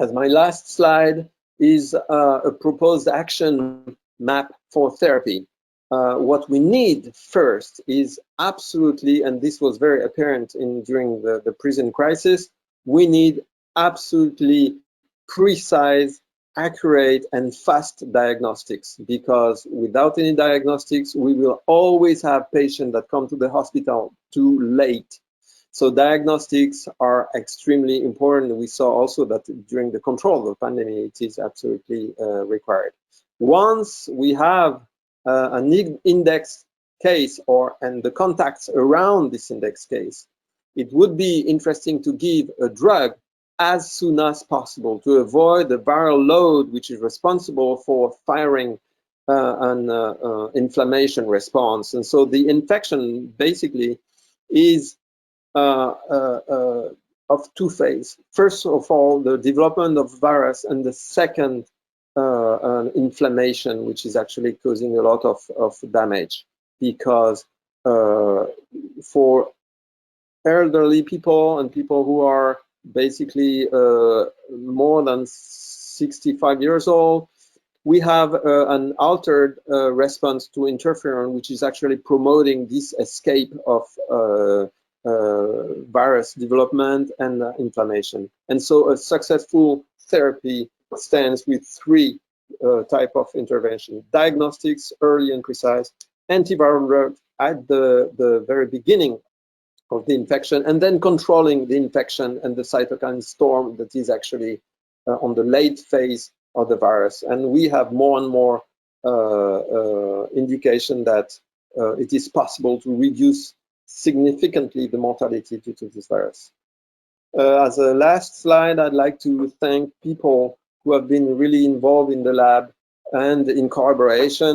As my last slide is a proposed action map for therapy. What we need first is absolutely, and this was very apparent during the prison crisis, we need absolutely precise, accurate, and fast diagnostics, because without any diagnostics, we will always have patients that come to the hospital too late. So diagnostics are extremely important. We saw also that during the control of the pandemic, it is absolutely required. Once we have an index case and the contacts around this index case, it would be interesting to give a drug as soon as possible to avoid the viral load, which is responsible for firing an inflammation response. And so the infection basically is of two phases. First of all, the development of virus, and the second, inflammation, which is actually causing a lot of damage, because for elderly people and people who are basically more than 65 years old, we have an altered response to interferon, which is actually promoting this escape of virus development and inflammation. And so a successful therapy stands with three type of intervention: diagnostics, early and precise; antiviral drugs at the very beginning of the infection, and then controlling the infection and the cytokine storm that is actually on the late phase of the virus. And we have more and more indication that it is possible to reduce significantly the mortality due to this virus. As a last slide, I'd like to thank people who have been really involved in the lab and in collaboration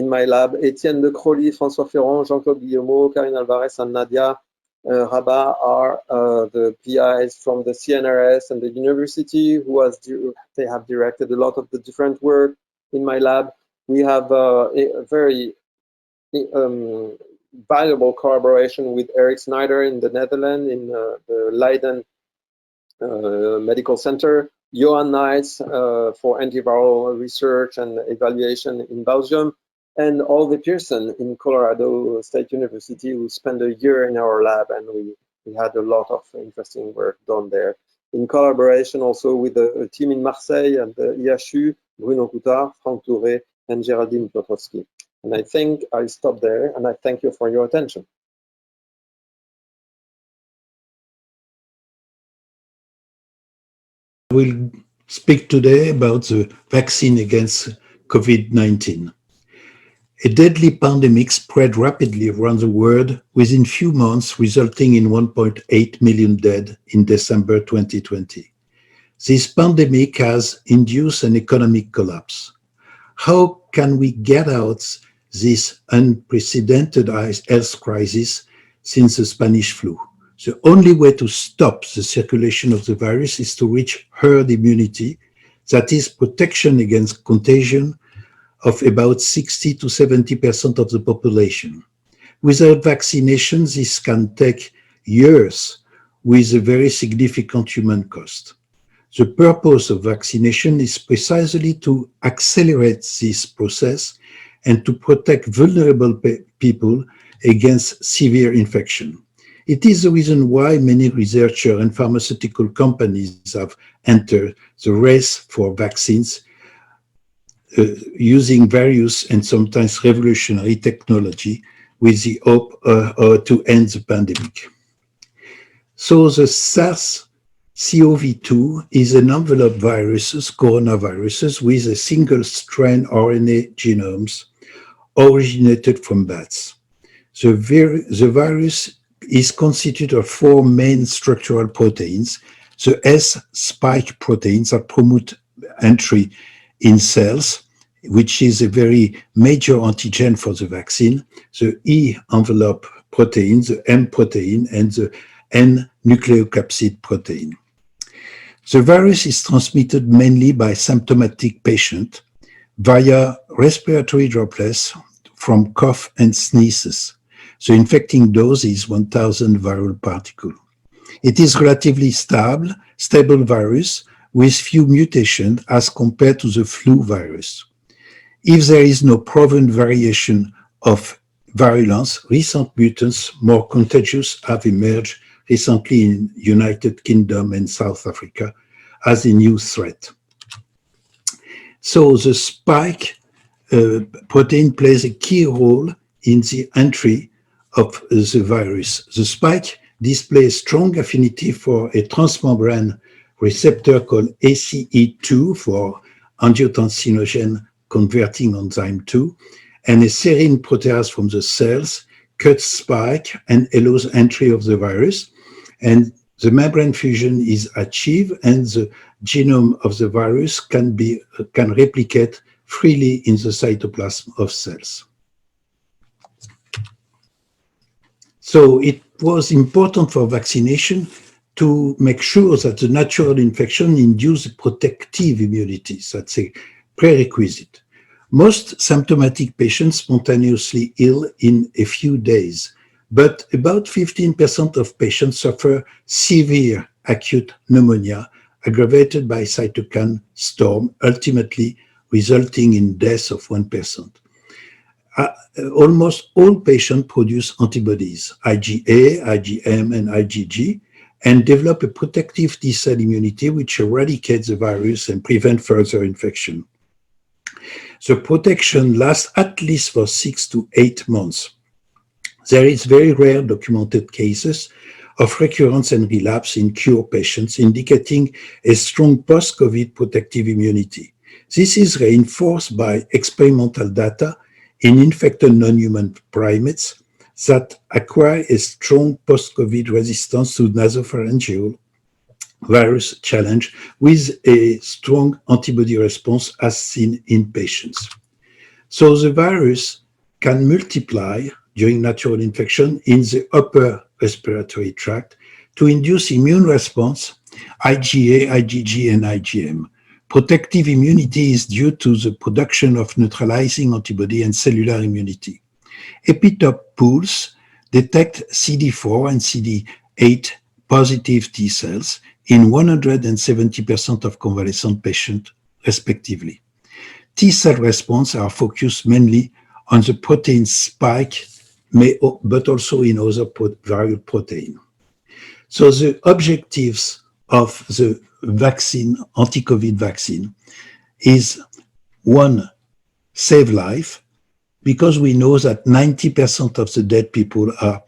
in my lab: Etienne de Crolly, François Ferrand, Jean-Claude Guillemot, Karine Alvarez, and Nadia Rabat are the PIs from the CNRS and the university they have directed a lot of the different work in my lab. We have a very valuable collaboration with Eric Snyder in the Netherlands, in the Leiden Medical Center, Johan Knights for antiviral research and evaluation in Belgium, and Olve Pearson in Colorado State University, who spent a year in our lab, and we had a lot of interesting work done there. In collaboration also with a team in Marseille and the IACH, Bruno Canard, Franck Touré, and Geraldine Piotrowski. And I think I stop there, and I thank you for your attention. I will speak today about the vaccine against COVID-19. A deadly pandemic spread rapidly around the world within few months, resulting in 1.8 million dead in December 2020. This pandemic has induced an economic collapse. How can we get out this unprecedented health crisis since the Spanish flu? The only way to stop the circulation of the virus is to reach herd immunity, that is, protection against contagion of about 60 to 70% of the population. Without vaccination, this can take years with a very significant human cost. The purpose of vaccination is precisely to accelerate this process and to protect vulnerable people against severe infection. It is the reason why many researchers and pharmaceutical companies have entered the race for vaccines using various and sometimes revolutionary technology with the hope to end the pandemic. So the SARS-CoV-2 is an enveloped viruses, coronaviruses, with a single strain RNA genomes originated from bats. The virus is constituted of four main structural proteins: the S-spike proteins that promote entry in cells, which is a very major antigen for the vaccine, the E envelope protein, the M protein, and the N nucleocapsid protein. The virus is transmitted mainly by symptomatic patients via respiratory droplets from cough and sneezes. The infecting dose is 1,000 viral particles. It is relatively stable virus with few mutations as compared to the flu virus. If there is no proven variation of virulence, recent mutants more contagious have emerged recently in United Kingdom and South Africa as a new threat. So the spike protein plays a key role in the entry of the virus. The spike displays strong affinity for a transmembrane receptor called ACE2 for angiotensinogen converting enzyme 2, and a serine protease from the cells cuts spike and allows entry of the virus, and the membrane fusion is achieved, and the genome of the virus can replicate freely in the cytoplasm of cells. So it was important for vaccination to make sure that the natural infection induces protective immunity. That's a prerequisite. Most symptomatic patients spontaneously ill in a few days, but about 15% of patients suffer severe acute pneumonia aggravated by cytokine storm, ultimately resulting in death of 1%. Almost all patients produce antibodies, IgA, IgM, and IgG, and develop a protective T-cell immunity which eradicates the virus and prevent further infection. The protection lasts at least for 6 to 8 months. There is very rare documented cases of recurrence and relapse in cured patients, indicating a strong post-COVID protective immunity. This is reinforced by experimental data in infected non-human primates that acquire a strong post-COVID resistance to nasopharyngeal virus challenge with a strong antibody response as seen in patients. So the virus can multiply during natural infection in the upper respiratory tract to induce immune response, IgA, IgG, and IgM. Protective immunity is due to the production of neutralizing antibody and cellular immunity. Epitope pools detect CD4 and CD8 positive T cells in 170% of convalescent patients, respectively. T cell response are focused mainly on the protein spike, but also in other viral protein. So the objectives of the vaccine, anti-COVID vaccine, is one, save life, because we know that 90% of the dead people are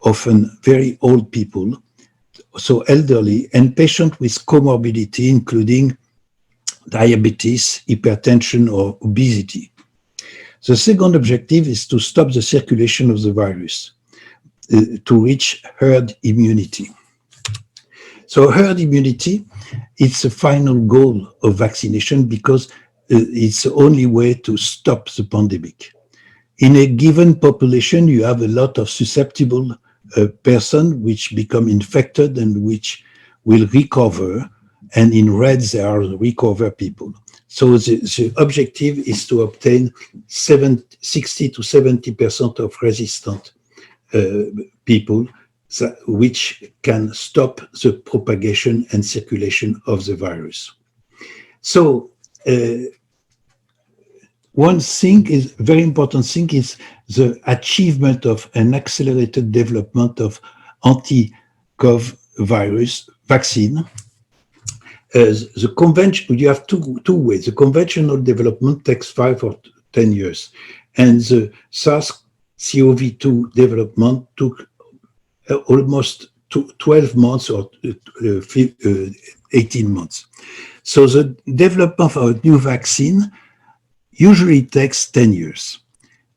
often very old people, so elderly, and patients with comorbidity, including diabetes, hypertension, or obesity. The second objective is to stop the circulation of the virus, to reach herd immunity. So herd immunity, it's the final goal of vaccination because it's the only way to stop the pandemic. In a given population, you have a lot of susceptible persons which become infected and which will recover, and in red there are recover people. So the objective is to obtain 60 to 70% of resistant people, which can stop the propagation and circulation of the virus. So one thing is, very important thing is the achievement of an accelerated development of anti-Cov virus vaccine. The convention, you have two ways. The conventional development takes 5 or 10 years, and the SARS-CoV-2 development took almost 12 months or 18 months. So the development of a new vaccine usually takes 10 years.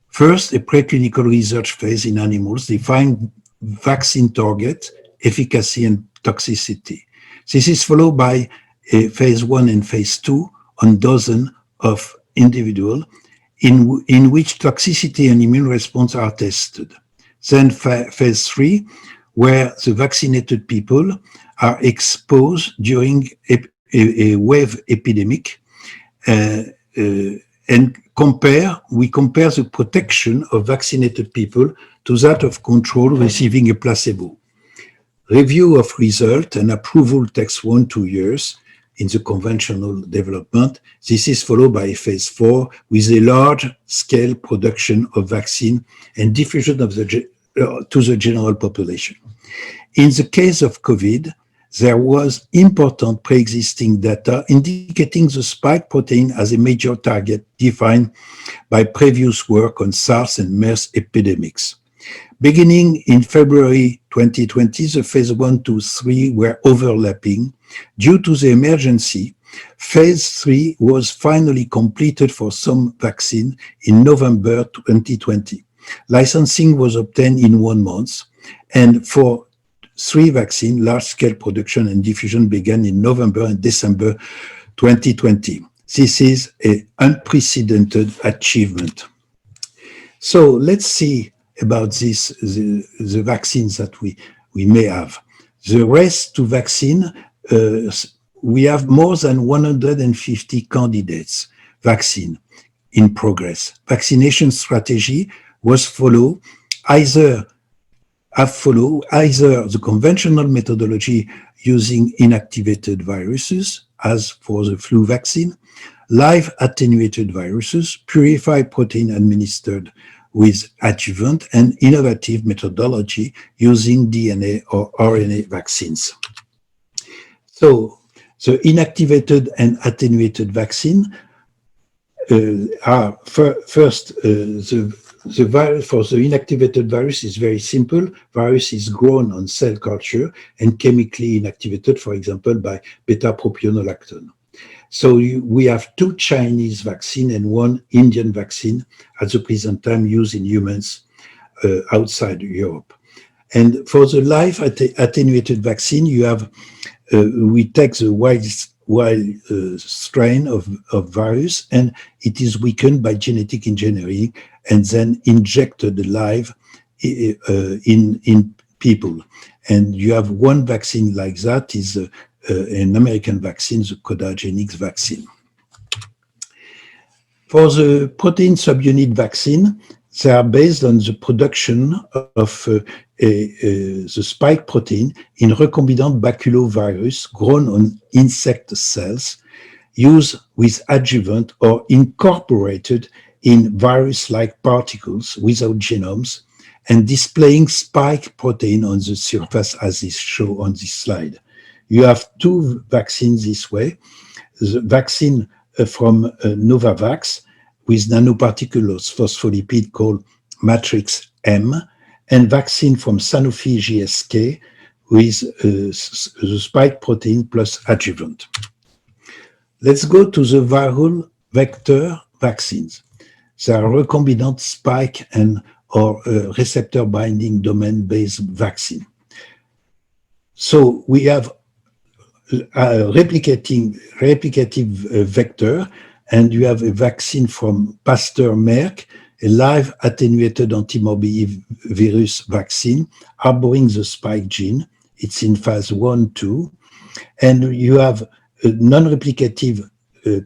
First, a preclinical research phase in animals define vaccine target, efficacy, and toxicity. This is followed by a phase 1 and phase 2 on dozens of individuals in which toxicity and immune response are tested. Then phase 3, where the vaccinated people are exposed during a wave epidemic, and we compare the protection of vaccinated people to that of control receiving a placebo. Review of result and approval takes 1-2 years in the conventional development. This is followed by phase 4 with a large-scale production of vaccine and diffusion of to the general population. In the case of COVID, there was important pre-existing data indicating the spike protein as a major target defined by previous work on SARS and MERS epidemics. Beginning in February 2020, the phase 1 to 3 were overlapping. Due to the emergency, phase 3 was finally completed for some vaccine in November 2020. Licensing was obtained in 1 month, and for 3 vaccines, large-scale production and diffusion began in November and December 2020. This is an unprecedented achievement. So let's see about this, the vaccines that we may have. The race to vaccine, we have more than 150 candidates vaccine in progress. Vaccination strategy was either the conventional methodology using inactivated viruses, as for the flu vaccine, live attenuated viruses, purified protein administered with adjuvant and innovative methodology using DNA or RNA vaccines. So the inactivated and attenuated vaccine are first, the virus, for the inactivated virus is very simple. Virus is grown on cell culture and chemically inactivated, for example, by beta-propionolactone. So we have 2 Chinese vaccines and 1 Indian vaccine at the present time used in humans outside Europe. And for the live attenuated vaccine, you have, we take the wild strain of virus, and it is weakened by genetic engineering and then injected live in people. And you have 1 vaccine like that is an American vaccine, the Codagenics vaccine. For the protein subunit vaccine, they are based on the production of the spike protein in recombinant baculovirus grown on insect cells, used with adjuvant or incorporated in virus-like particles without genomes, and displaying spike protein on the surface as is shown on this slide. You have 2 vaccines this way. The vaccine from Novavax with nanoparticles phospholipid called Matrix M, and vaccine from Sanofi GSK with the spike protein plus adjuvant. Let's go to the viral vector vaccines. They are recombinant spike and or receptor binding domain based vaccine. So we have a replicative vector, and you have a vaccine from Pasteur Merck, a live attenuated antimorbillivirus vaccine harboring the spike gene. It's in phase 1-2. And you have a non-replicative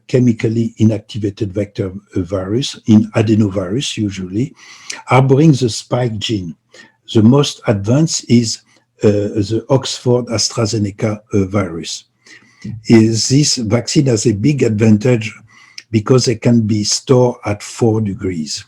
chemically inactivated vector virus in adenovirus, usually, harboring the spike gene. The most advanced is the Oxford AstraZeneca virus. This vaccine has a big advantage because it can be stored at 4 degrees.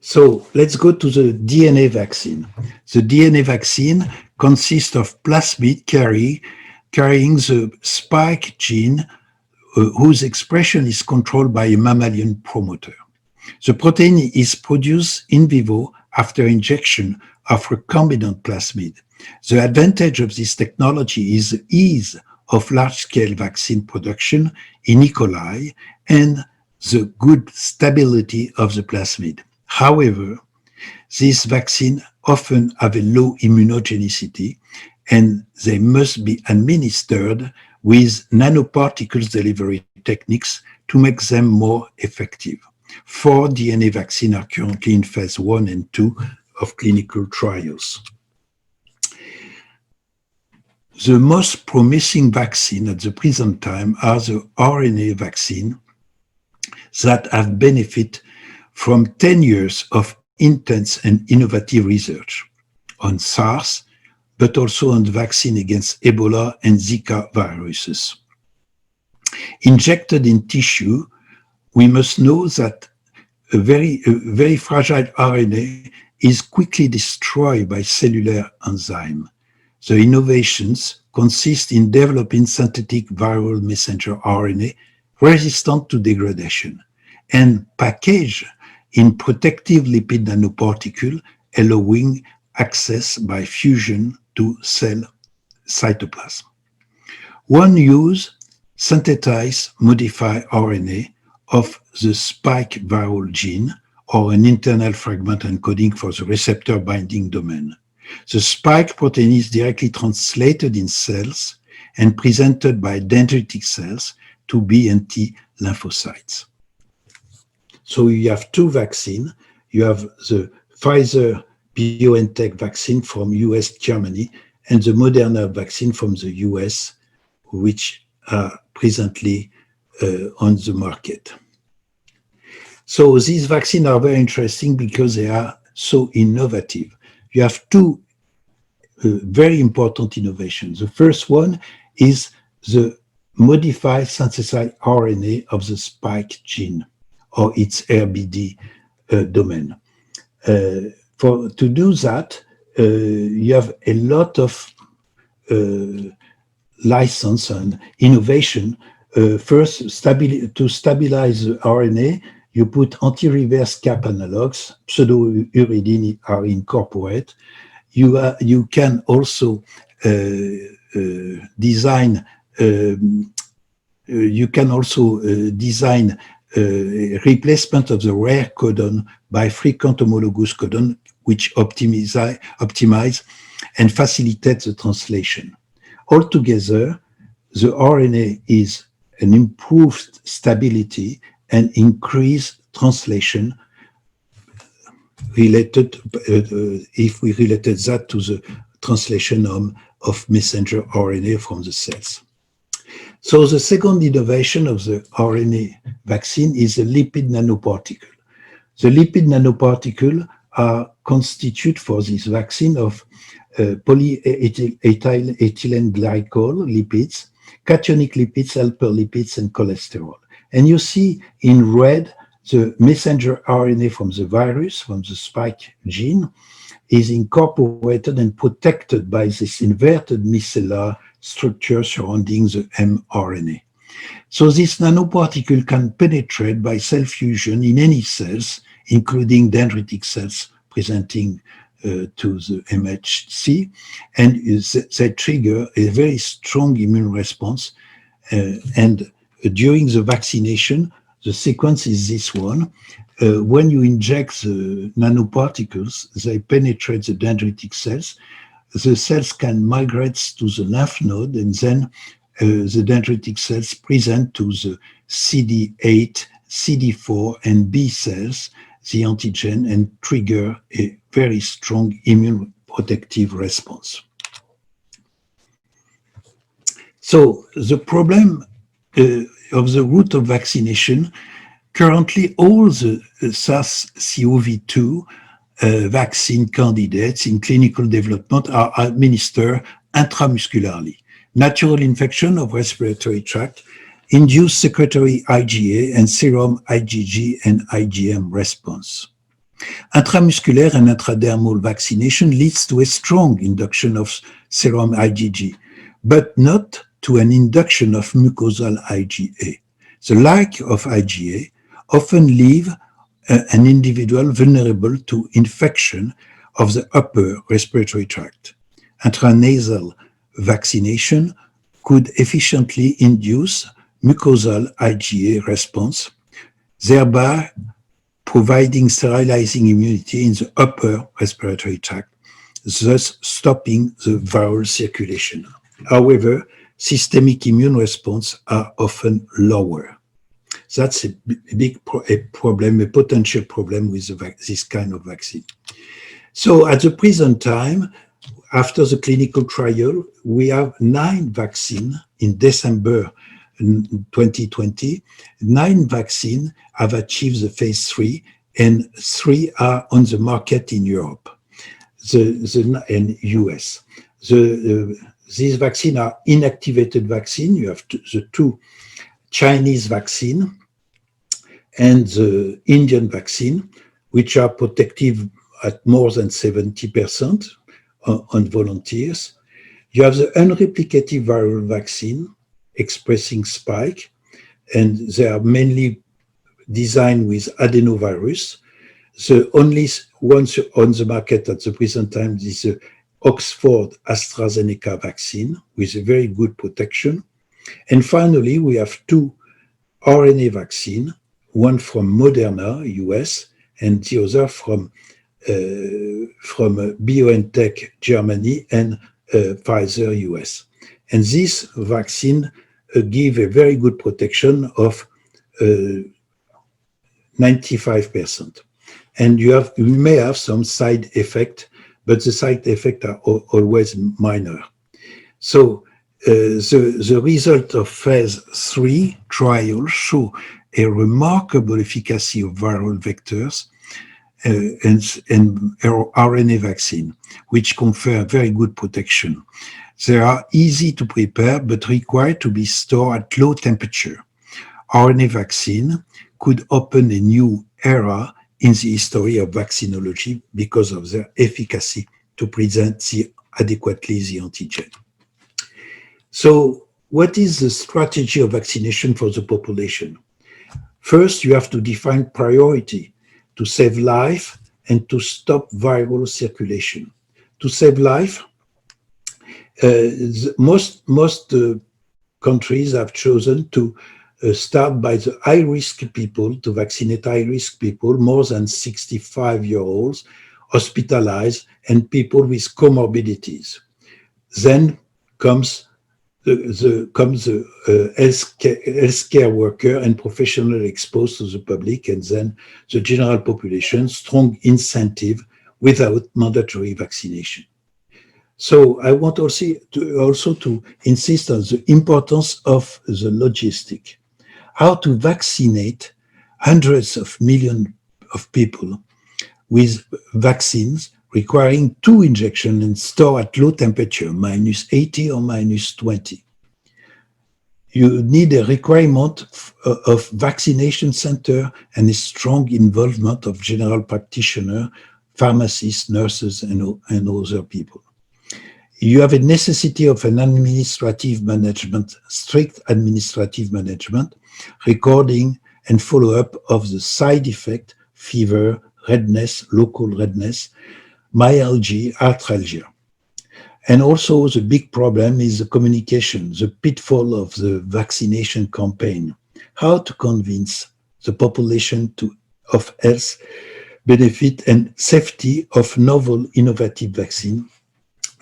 So let's go to the DNA vaccine. The DNA vaccine consists of plasmid carrying the spike gene whose expression is controlled by a mammalian promoter. The protein is produced in vivo after injection of recombinant plasmid. The advantage of this technology is the ease of large-scale vaccine production in E. coli and the good stability of the plasmid. However, these vaccines often have a low immunogenicity, and they must be administered with nanoparticles delivery techniques to make them more effective. 4 DNA vaccines are currently in phase 1 and 2 of clinical trials. The most promising vaccine at the present time are the RNA vaccine that have benefited from 10 years of intense and innovative research on SARS, but also on the vaccine against Ebola and Zika viruses. Injected in tissue, we must know that a very fragile RNA is quickly destroyed by cellular enzyme. The innovations consist in developing synthetic viral messenger RNA resistant to degradation and packaged in protective lipid nanoparticle, allowing access by fusion to cell cytoplasm. One use synthesize modified RNA of the spike viral gene or an internal fragment encoding for the receptor binding domain. The spike protein is directly translated in cells and presented by dendritic cells to B and T lymphocytes. So you have 2 vaccines. You have the Pfizer-BioNTech vaccine from US, Germany, and the Moderna vaccine from the US, which are presently on the market. So these vaccines are very interesting because they are so innovative. You have 2 very important innovations. The first one is the modified synthesized RNA of the spike gene or its RBD domain. To do that, you have a lot of license and innovation. First, to stabilize the RNA, you put anti-reverse cap analogs, pseudo-uridine are incorporated. You can also design replacement of the rare codon by frequent homologous codon, which optimize and facilitate the translation. Altogether, the RNA is an improved stability and increased translation related, if we related that to the translation of messenger RNA from the cells. So the second innovation of the RNA vaccine is the lipid nanoparticle. The lipid nanoparticle are constitute for this vaccine of polyethylene glycol lipids, cationic lipids, helper lipids, and cholesterol. And you see in red the messenger RNA from the virus, from the spike gene, is incorporated and protected by this inverted micellar structure surrounding the mRNA. So this nanoparticle can penetrate by cell fusion in any cells, including dendritic cells presenting to the MHC, and they trigger a very strong immune response. And during the vaccination, the sequence is this one. When you inject the nanoparticles, they penetrate the dendritic cells. The cells can migrate to the lymph node, and then the dendritic cells present to the CD8, CD4, and B cells the antigen and trigger a very strong immune protective response. So the problem of the route of vaccination, currently all the SARS-CoV-2 vaccine candidates in clinical development are administered intramuscularly. Natural infection of respiratory tract induce secretory IgA and serum IgG and IgM response. Intramuscular and intradermal vaccination leads to a strong induction of serum IgG, but not to an induction of mucosal IgA. The lack of IgA often leave an individual vulnerable to infection of the upper respiratory tract. Intranasal vaccination could efficiently induce mucosal IgA response, thereby providing sterilizing immunity in the upper respiratory tract, thus stopping the viral circulation. However, systemic immune response are often lower. That's a big problem, a potential problem with this kind of vaccine. So at the present time, after the clinical trial, we have 9 vaccines in December 2020. 9 vaccines have achieved the phase 3, and 3 are on the market in Europe and US. These vaccines are inactivated vaccine. You have the 2 Chinese vaccine and the Indian vaccine, which are protective at more than 70% on volunteers. You have the unreplicated viral vaccine expressing spike, and they are mainly designed with adenovirus. The only one on the market at the present time is the Oxford AstraZeneca vaccine with a very good protection. And finally, we have 2 RNA vaccine, one from Moderna, US, and the other from BioNTech, Germany, and Pfizer, US. And this vaccine give a very good protection of 95%. And you may have some side effect, but the side effects are always minor. So the result of phase 3 trial show a remarkable efficacy of viral vectors and RNA vaccine, which confer very good protection. They are easy to prepare, but require to be stored at low temperature. RNA vaccine could open a new era in the history of vaccinology because of their efficacy to present adequately the antigen. So what is the strategy of vaccination for the population? First, you have to define priority to save life and to stop viral circulation. To save life, most countries have chosen to start by the high-risk people, to vaccinate high-risk people, more than 65-year-olds, hospitalized, and people with comorbidities. Then comes the healthcare worker and professional exposed to the public, and then the general population, strong incentive without mandatory vaccination. So I want also to insist on the importance of the logistic. How to vaccinate hundreds of millions of people with vaccines requiring 2 injections and store at low temperature, -80 or -20. You need a requirement of vaccination center and a strong involvement of general practitioners, pharmacists, nurses, and other people. You have a necessity of an administrative management, strict administrative management, recording and follow-up of the side effect, fever, redness, local redness, myalgia, arthralgia. And also the big problem is the communication, the pitfall of the vaccination campaign. How to convince the population of health benefit and safety of novel innovative vaccine,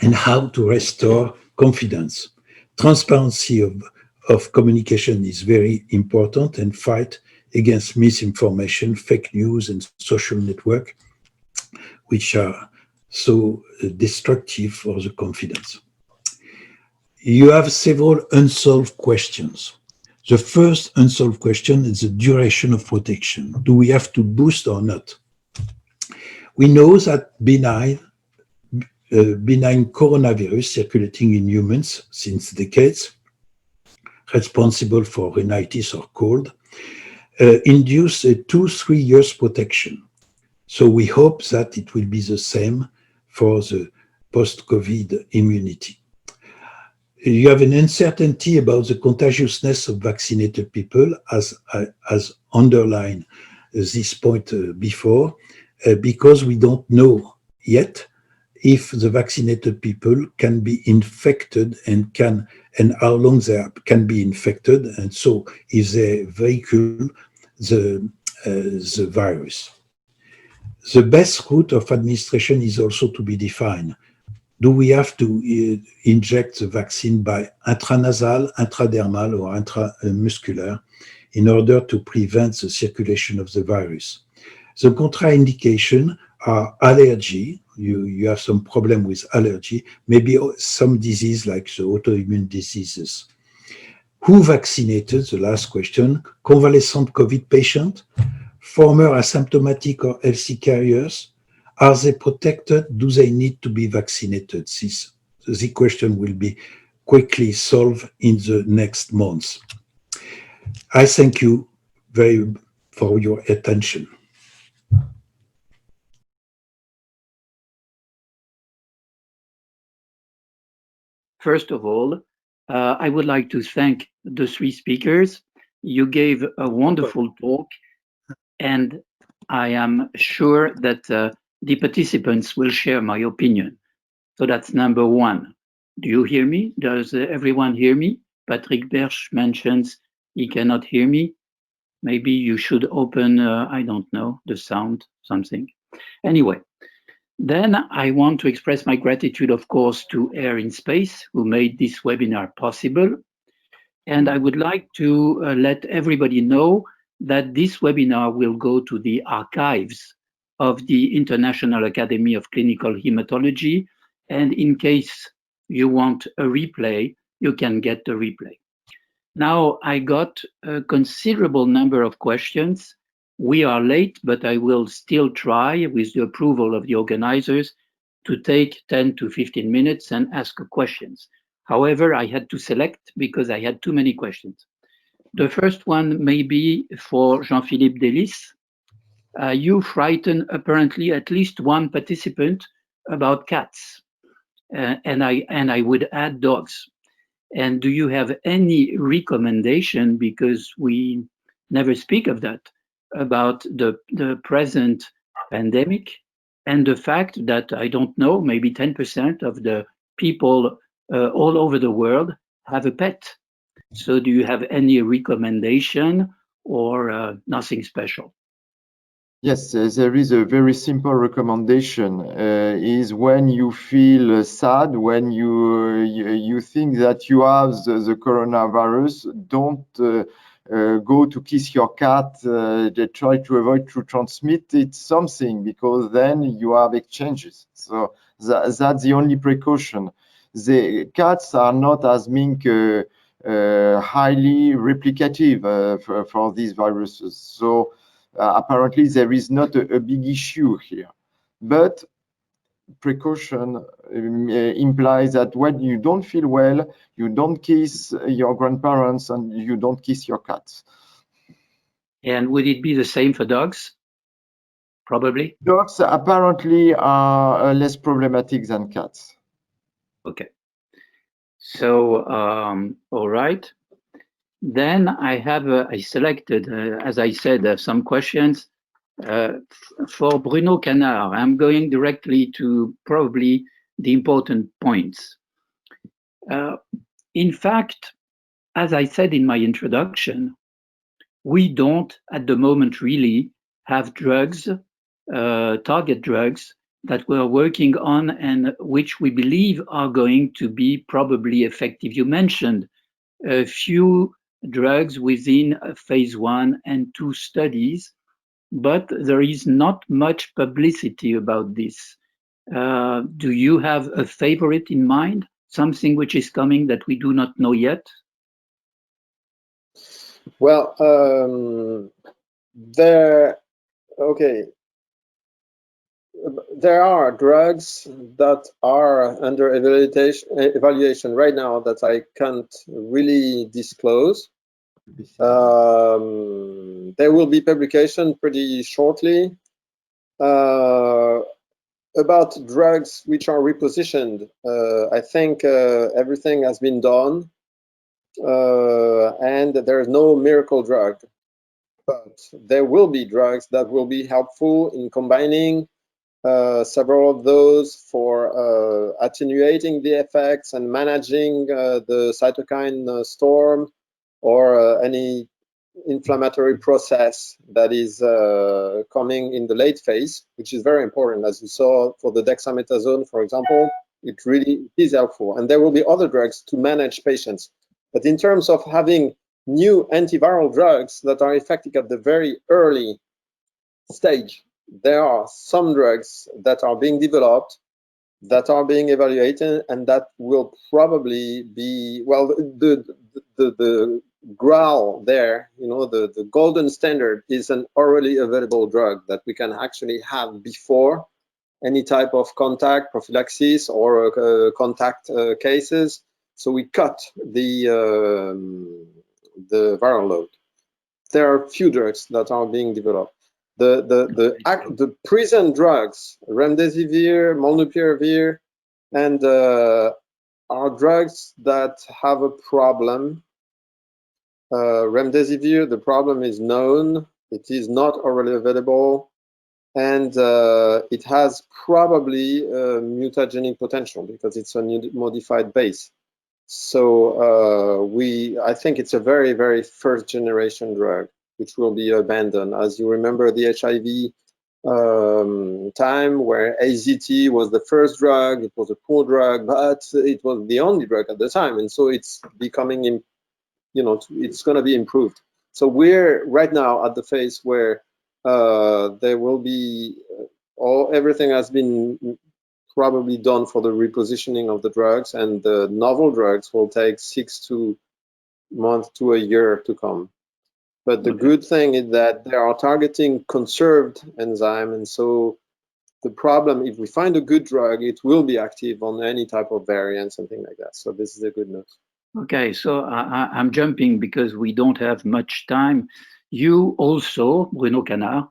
and how to restore confidence. Transparency of communication is very important, and fight against misinformation, fake news, and social network, which are so destructive for the confidence. You have several unsolved questions. The first unsolved question is the duration of protection. Do we have to boost or not? We know that benign coronavirus circulating in humans since decades, responsible for rhinitis or cold, induce a 2-3 years protection. So we hope that it will be the same for the post-COVID immunity. You have an uncertainty about the contagiousness of vaccinated people, as underlined this point before, because we don't know yet if the vaccinated people can be infected and how long they can be infected, and so if they vehicle the virus. The best route of administration is also to be defined. Do we have to inject the vaccine by intranasal, intradermal, or intramuscular in order to prevent the circulation of the virus? The contraindication are allergy. You have some problem with allergy, maybe some disease like the autoimmune diseases. Who vaccinated? The last question. Convalescent COVID patient, former asymptomatic or healthy carriers. Are they protected? Do they need to be vaccinated? The question will be quickly solved in the next months. I thank you for your attention. First of all, I would like to thank the 3 speakers. You gave a wonderful talk, and I am sure that the participants will share my opinion. So that's number 1. Do you hear me? Does everyone hear me? Patrick Berche mentions he cannot hear me. Maybe you should open, I don't know, the sound, something. Anyway, then I want to express my gratitude, of course, to Air in Space, who made this webinar possible. And I would like to let everybody know that this webinar will go to the archives of the International Academy of Clinical Hematology. And in case you want a replay, you can get the replay. Now, I got a considerable number of questions. We are late, but I will still try, with the approval of the organizers, to take 10 to 15 minutes and ask questions. However, I had to select because I had too many questions. The first one may be for Jean-Philippe Desli. You frightened apparently at least one participant about cats, and I would add dogs. And do you have any recommendation, because we never speak of that, about the present pandemic and the fact that, I don't know, maybe 10% of the people all over the world have a pet? So do you have any recommendation or nothing special? Yes, there is a very simple recommendation. Is when you feel sad, when you think that you have the coronavirus, don't go to kiss your cat. Try to avoid to transmit it something, because then you have exchanges. So that's the only precaution. The cats are not as being highly replicative for these viruses. So apparently there is not a big issue here, but precaution implies that when you don't feel well, you don't kiss your grandparents and you don't kiss your cats. And would it be the same for dogs? Probably. Dogs apparently are less problematic than cats. Okay. So, all right. Then I selected, as I said, some questions for Bruno Canard. I'm going directly to probably the important points. In fact, as I said in my introduction, we don't at the moment really have drugs, target drugs, that we're working on and which we believe are going to be probably effective. You mentioned a few drugs within phase 1 and 2 studies, but there is not much publicity about this. Do you have a favorite in mind? Something which is coming that we do not know yet? Well, there are drugs that are under evaluation right now that I can't really disclose. There will be publication pretty shortly about drugs which are repositioned. I think everything has been done, and there is no miracle drug, but there will be drugs that will be helpful in combining several of those for attenuating the effects and managing the cytokine storm or any inflammatory process that is coming in the late phase, which is very important. As you saw for the dexamethasone, for example, it really is helpful. And there will be other drugs to manage patients. But in terms of having new antiviral drugs that are effective at the very early stage, there are some drugs that are being developed, that are being evaluated, and that will probably be, well, the graal there, you know, the golden standard is an orally available drug that we can actually have before any type of contact, prophylaxis, or contact cases. So we cut the viral load. There are few drugs that are being developed. The present drugs, remdesivir, molnupiravir, and are drugs that have a problem. Remdesivir, the problem is known. It is not orally available, and it has probably mutagenic potential because it's a modified base. So I think it's a very, very first generation drug, which will be abandoned. As you remember the HIV time where AZT was the first drug, it was a poor drug, but it was the only drug at the time. And so it's becoming, you know, it's going to be improved. So we're right now at the phase where there will be, everything has been probably done for the repositioning of the drugs, and the novel drugs will take 6 months to a year to come. But the good thing is that they are targeting conserved enzyme, and so the problem, if we find a good drug, it will be active on any type of variants and things like that. So this is a good news. Okay, so I'm jumping because we don't have much time. You also, Bruno Canard,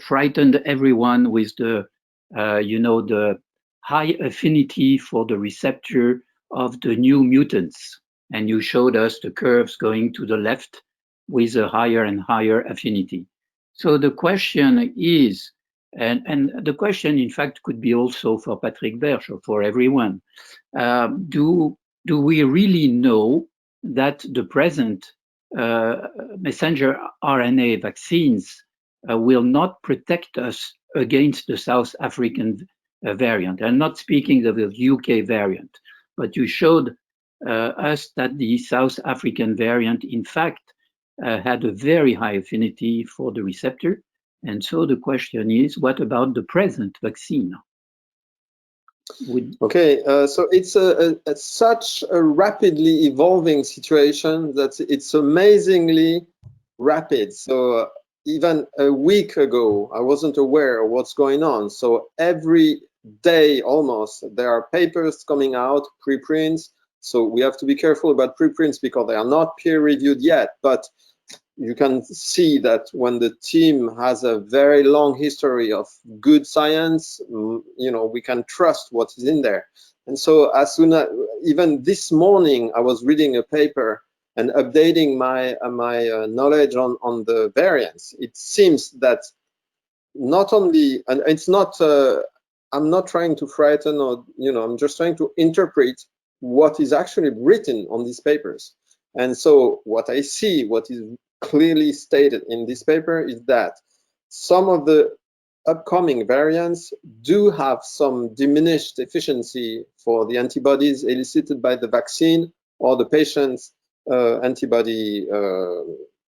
frightened everyone with the, the high affinity for the receptor of the new mutants. And you showed us the curves going to the left with a higher and higher affinity. So the question is, and the question in fact could be also for Patrick Berche or for everyone, do we really know that the present messenger RNA vaccines will not protect us against the South African variant? I'm not speaking of the UK variant, but you showed us that the South African variant, in fact, had a very high affinity for the receptor. And so the question is, what about the present vaccine? Okay, so it's such a rapidly evolving situation that it's amazingly rapid. So even a week ago, I wasn't aware of what's going on. So every day almost, there are papers coming out, preprints. So we have to be careful about preprints because they are not peer-reviewed yet. But you can see that when the team has a very long history of good science, we can trust what is in there. And so as soon as, even this morning, I was reading a paper and updating my knowledge on the variants. It seems that not only, and it's not, I'm not trying to frighten or, I'm just trying to interpret what is actually written on these papers. And so what I see, what is clearly stated in this paper is that some of the upcoming variants do have some diminished efficiency for the antibodies elicited by the vaccine or the patient's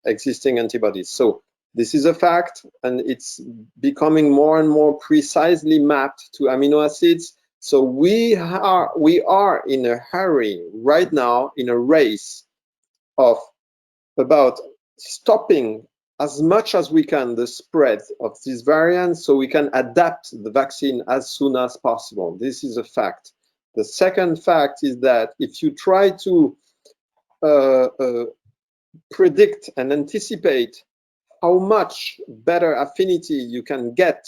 existing antibodies. So this is a fact, and it's becoming more and more precisely mapped to amino acids. So we are in a hurry right now, in a race of about stopping as much as we can the spread of these variants so we can adapt the vaccine as soon as possible. This is a fact. The second fact is that if you try to predict and anticipate how much better affinity you can get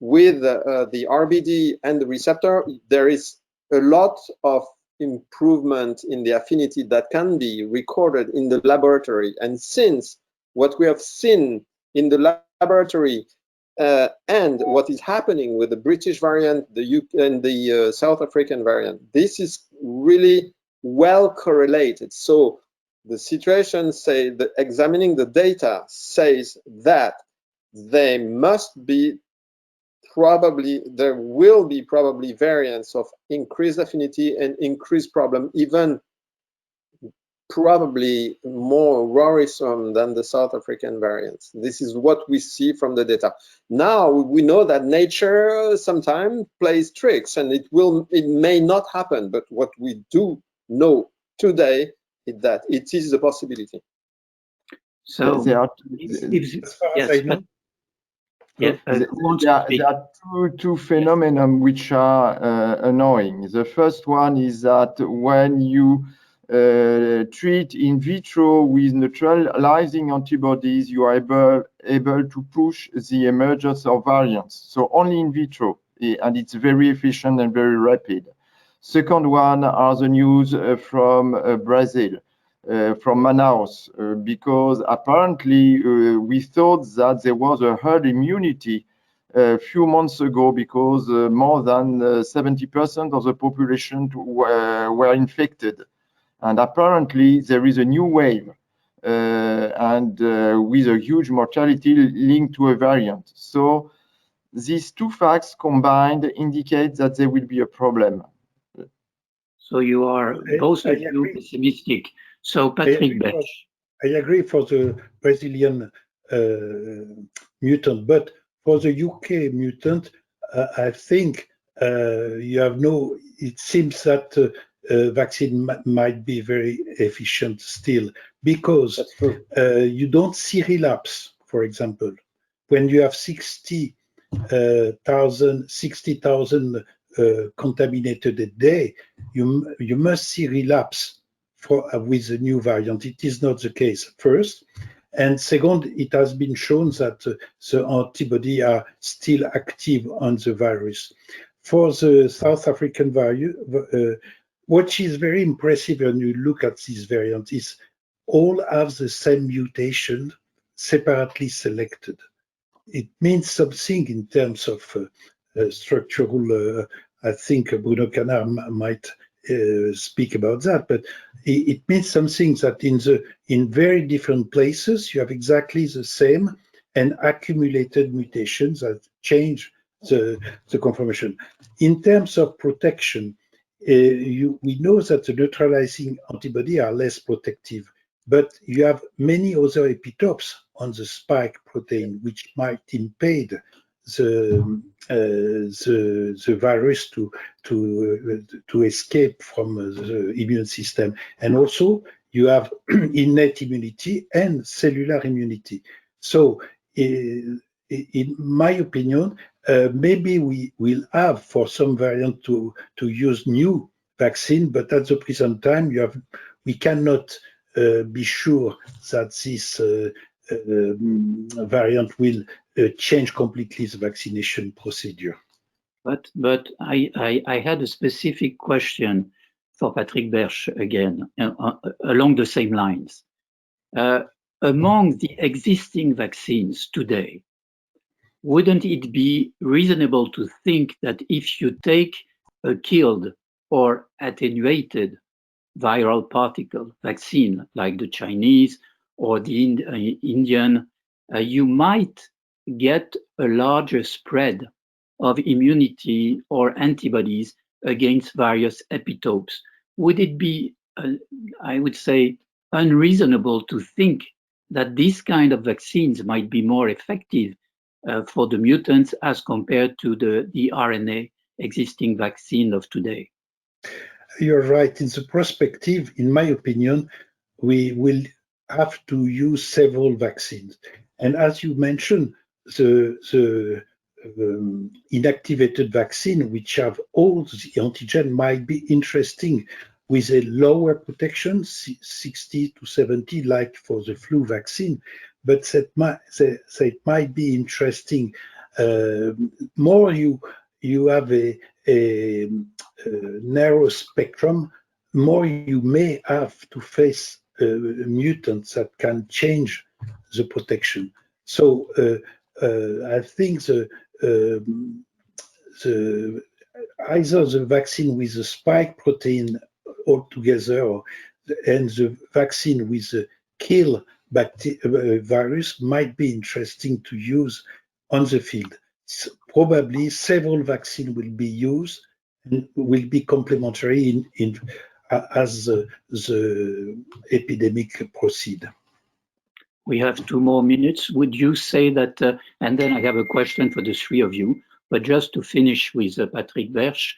with the RBD and the receptor, there is a lot of improvement in the affinity that can be recorded in the laboratory. And since what we have seen in the laboratory and what is happening with the British variant, the UK and the South African variant, this is really well correlated. So the situation say that examining the data says that they must be there will be probably variants of increased affinity and increased problem, even probably more worrisome than the South African variants. This is what we see from the data. Now we know that nature sometimes plays tricks, and it may not happen, but what we do know today is that it is a possibility. So there are two phenomena which are annoying. The first one is that when you treat in vitro with neutralizing antibodies, you are able to push the emergence of variants. So only in vitro, and it's very efficient and very rapid. Second one are the news from Brazil. From Manaus, because apparently we thought that there was a herd immunity a few months ago because more than 70% of the population were infected. And apparently there is a new wave and with a huge mortality linked to a variant. So these two facts combined indicate that there will be a problem. So you are both of you pessimistic. So Patrick Berche. I agree for the Brazilian mutant, but for the UK mutant, I think it seems that vaccine might be very efficient still, because you don't see relapse, for example. When you have 60,000 contaminated a day, you must see relapse with the new variant. It is not the case, first. And second, it has been shown that the antibody are still active on the virus. For the South African variant, what is very impressive when you look at this variant is all have the same mutation separately selected. It means something in terms of structural, I think Bruno Canard might speak about that, but it means something that in very different places you have exactly the same and accumulated mutations that change the conformation. In terms of protection, we know that the neutralizing antibody are less protective, but you have many other epitopes on the spike protein which might impede the virus to escape from the immune system. And also you have innate immunity and cellular immunity. So in my opinion, maybe we will have for some variant to use new vaccine, but at the present time we cannot be sure that this variant will change completely the vaccination procedure. But I had a specific question for Patrick Berche again, along the same lines. Among the existing vaccines today, wouldn't it be reasonable to think that if you take a killed or attenuated viral particle vaccine like the Chinese or the Indian, you might get a larger spread of immunity or antibodies against various epitopes? Would it be, I would say, unreasonable to think that this kind of vaccines might be more effective for the mutants as compared to the RNA existing vaccine of today? You're right. In the perspective, in my opinion, we will have to use several vaccines. And as you mentioned, the inactivated vaccine, which have all the antigen, might be interesting with a lower protection, 60 to 70, like for the flu vaccine. But that might be interesting. More you have a narrow spectrum, more you may have to face mutants that can change the protection. So I think either the vaccine with the spike protein altogether and the vaccine with the kill virus might be interesting to use on the field. Probably several vaccines will be used and will be complementary as the epidemic proceed. We have 2 more minutes. Would you say that, and then I have a question for the 3 of you, but just to finish with Patrick Berche,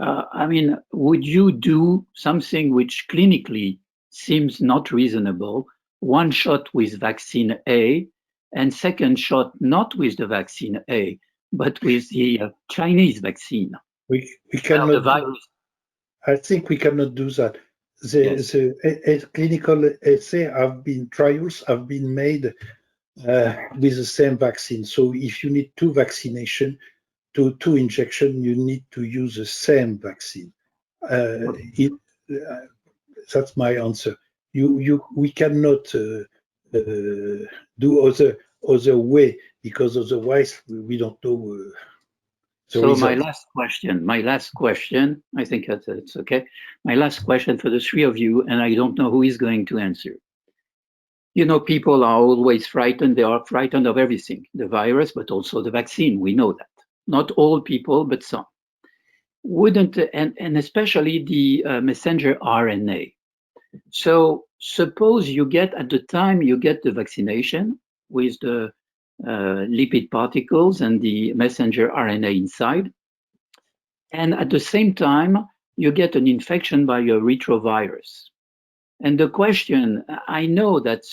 I mean, would you do something which clinically seems not reasonable, 1 shot with vaccine A and 2nd shot not with the vaccine A, but with the Chinese vaccine? We cannot. The virus. I think we cannot do that. The clinical essay trials have been made with the same vaccine. So if you need 2 vaccination, two injection, you need to use the same vaccine. That's my answer. We cannot do other way, because otherwise we don't know. So my last question, I think that's okay. My last question for the 3 of you, and I don't know who is going to answer. You know, people are always frightened. They are frightened of everything, the virus, but also the vaccine. We know that. Not all people, but some. Wouldn't, and especially the messenger RNA. So suppose you get, at the time you get the vaccination with the lipid particles and the messenger RNA inside. And at the same time, you get an infection by a retrovirus. And the question, I know that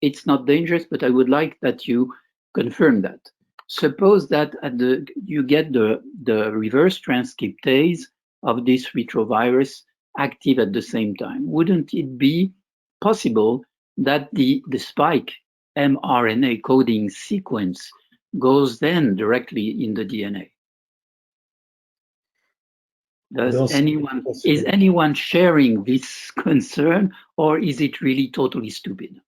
it's not dangerous, but I would like that you confirm that. Suppose that you get the reverse transcriptase of this retrovirus active at the same time? Wouldn't it be possible that the spike mRNA coding sequence goes then directly in the DNA? Is anyone sharing this concern, or is it really totally stupid?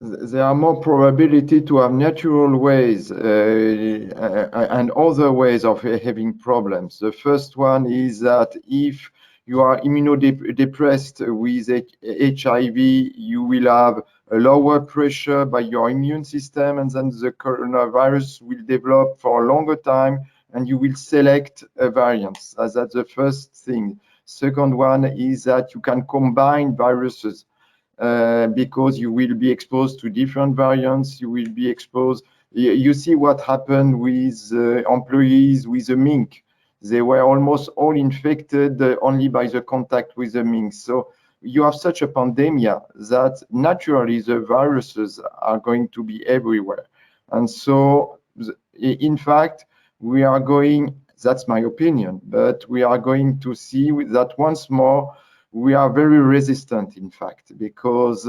There are more probability to have natural ways and other ways of having problems. The first one is that if you are immunodepressed with HIV, you will have a lower pressure by your immune system, and then the coronavirus will develop for a longer time, and you will select a variant. That's the first thing. Second one is that you can combine viruses. Because you will be exposed to different variants, you will be exposed. You see what happened with employees with the mink. They were almost all infected only by the contact with the mink. So you have such a pandemic that naturally the viruses are going to be everywhere. And so, in fact, we are going, that's my opinion, but we are going to see that once more, we are very resistant, in fact, because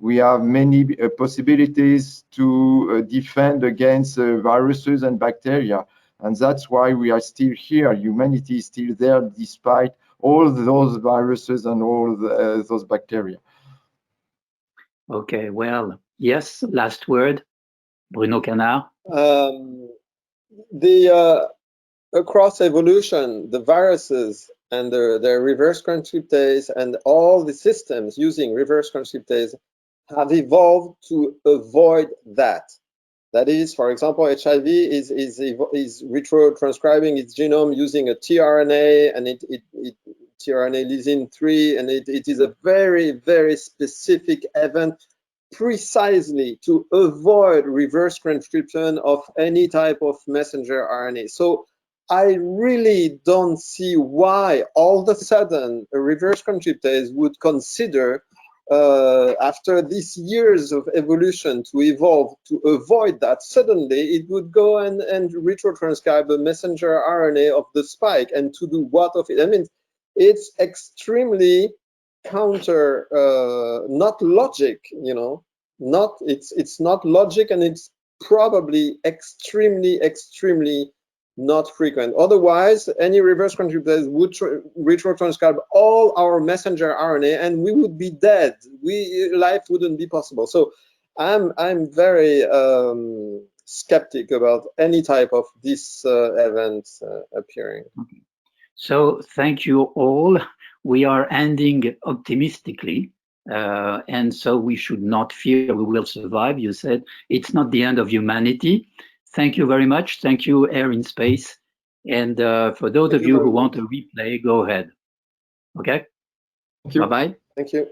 we have many possibilities to defend against viruses and bacteria. And that's why we are still here. Humanity is still there despite all those viruses and all those bacteria. Okay, well, yes, last word, Bruno Canard. Across evolution, the viruses and their reverse transcriptase and all the systems using reverse transcriptase have evolved to avoid that. That is, for example, HIV is retrotranscribing its genome using a tRNA, and tRNA lysine 3, and it is a very, very specific event precisely to avoid reverse transcription of any type of messenger RNA. So I really don't see why all of a sudden a reverse transcriptase would consider, after these years of evolution to evolve to avoid that, suddenly it would go and retrotranscribe a messenger RNA of the spike, and to do what of it? I mean, it's extremely counter, not logic, you know, it's not logic, and it's probably extremely not frequent. Otherwise, any reverse transcriptase would retrotranscribe all our messenger RNA, and we would be dead. Life wouldn't be possible. So I'm very skeptic about any type of this event appearing. Okay. So thank you all. We are ending optimistically, and so we should not fear we will survive. You said it's not the end of humanity. Thank you very much. Thank you, Air in Space. And for those of you who want a replay, go ahead. Okay? Bye-bye. Thank you.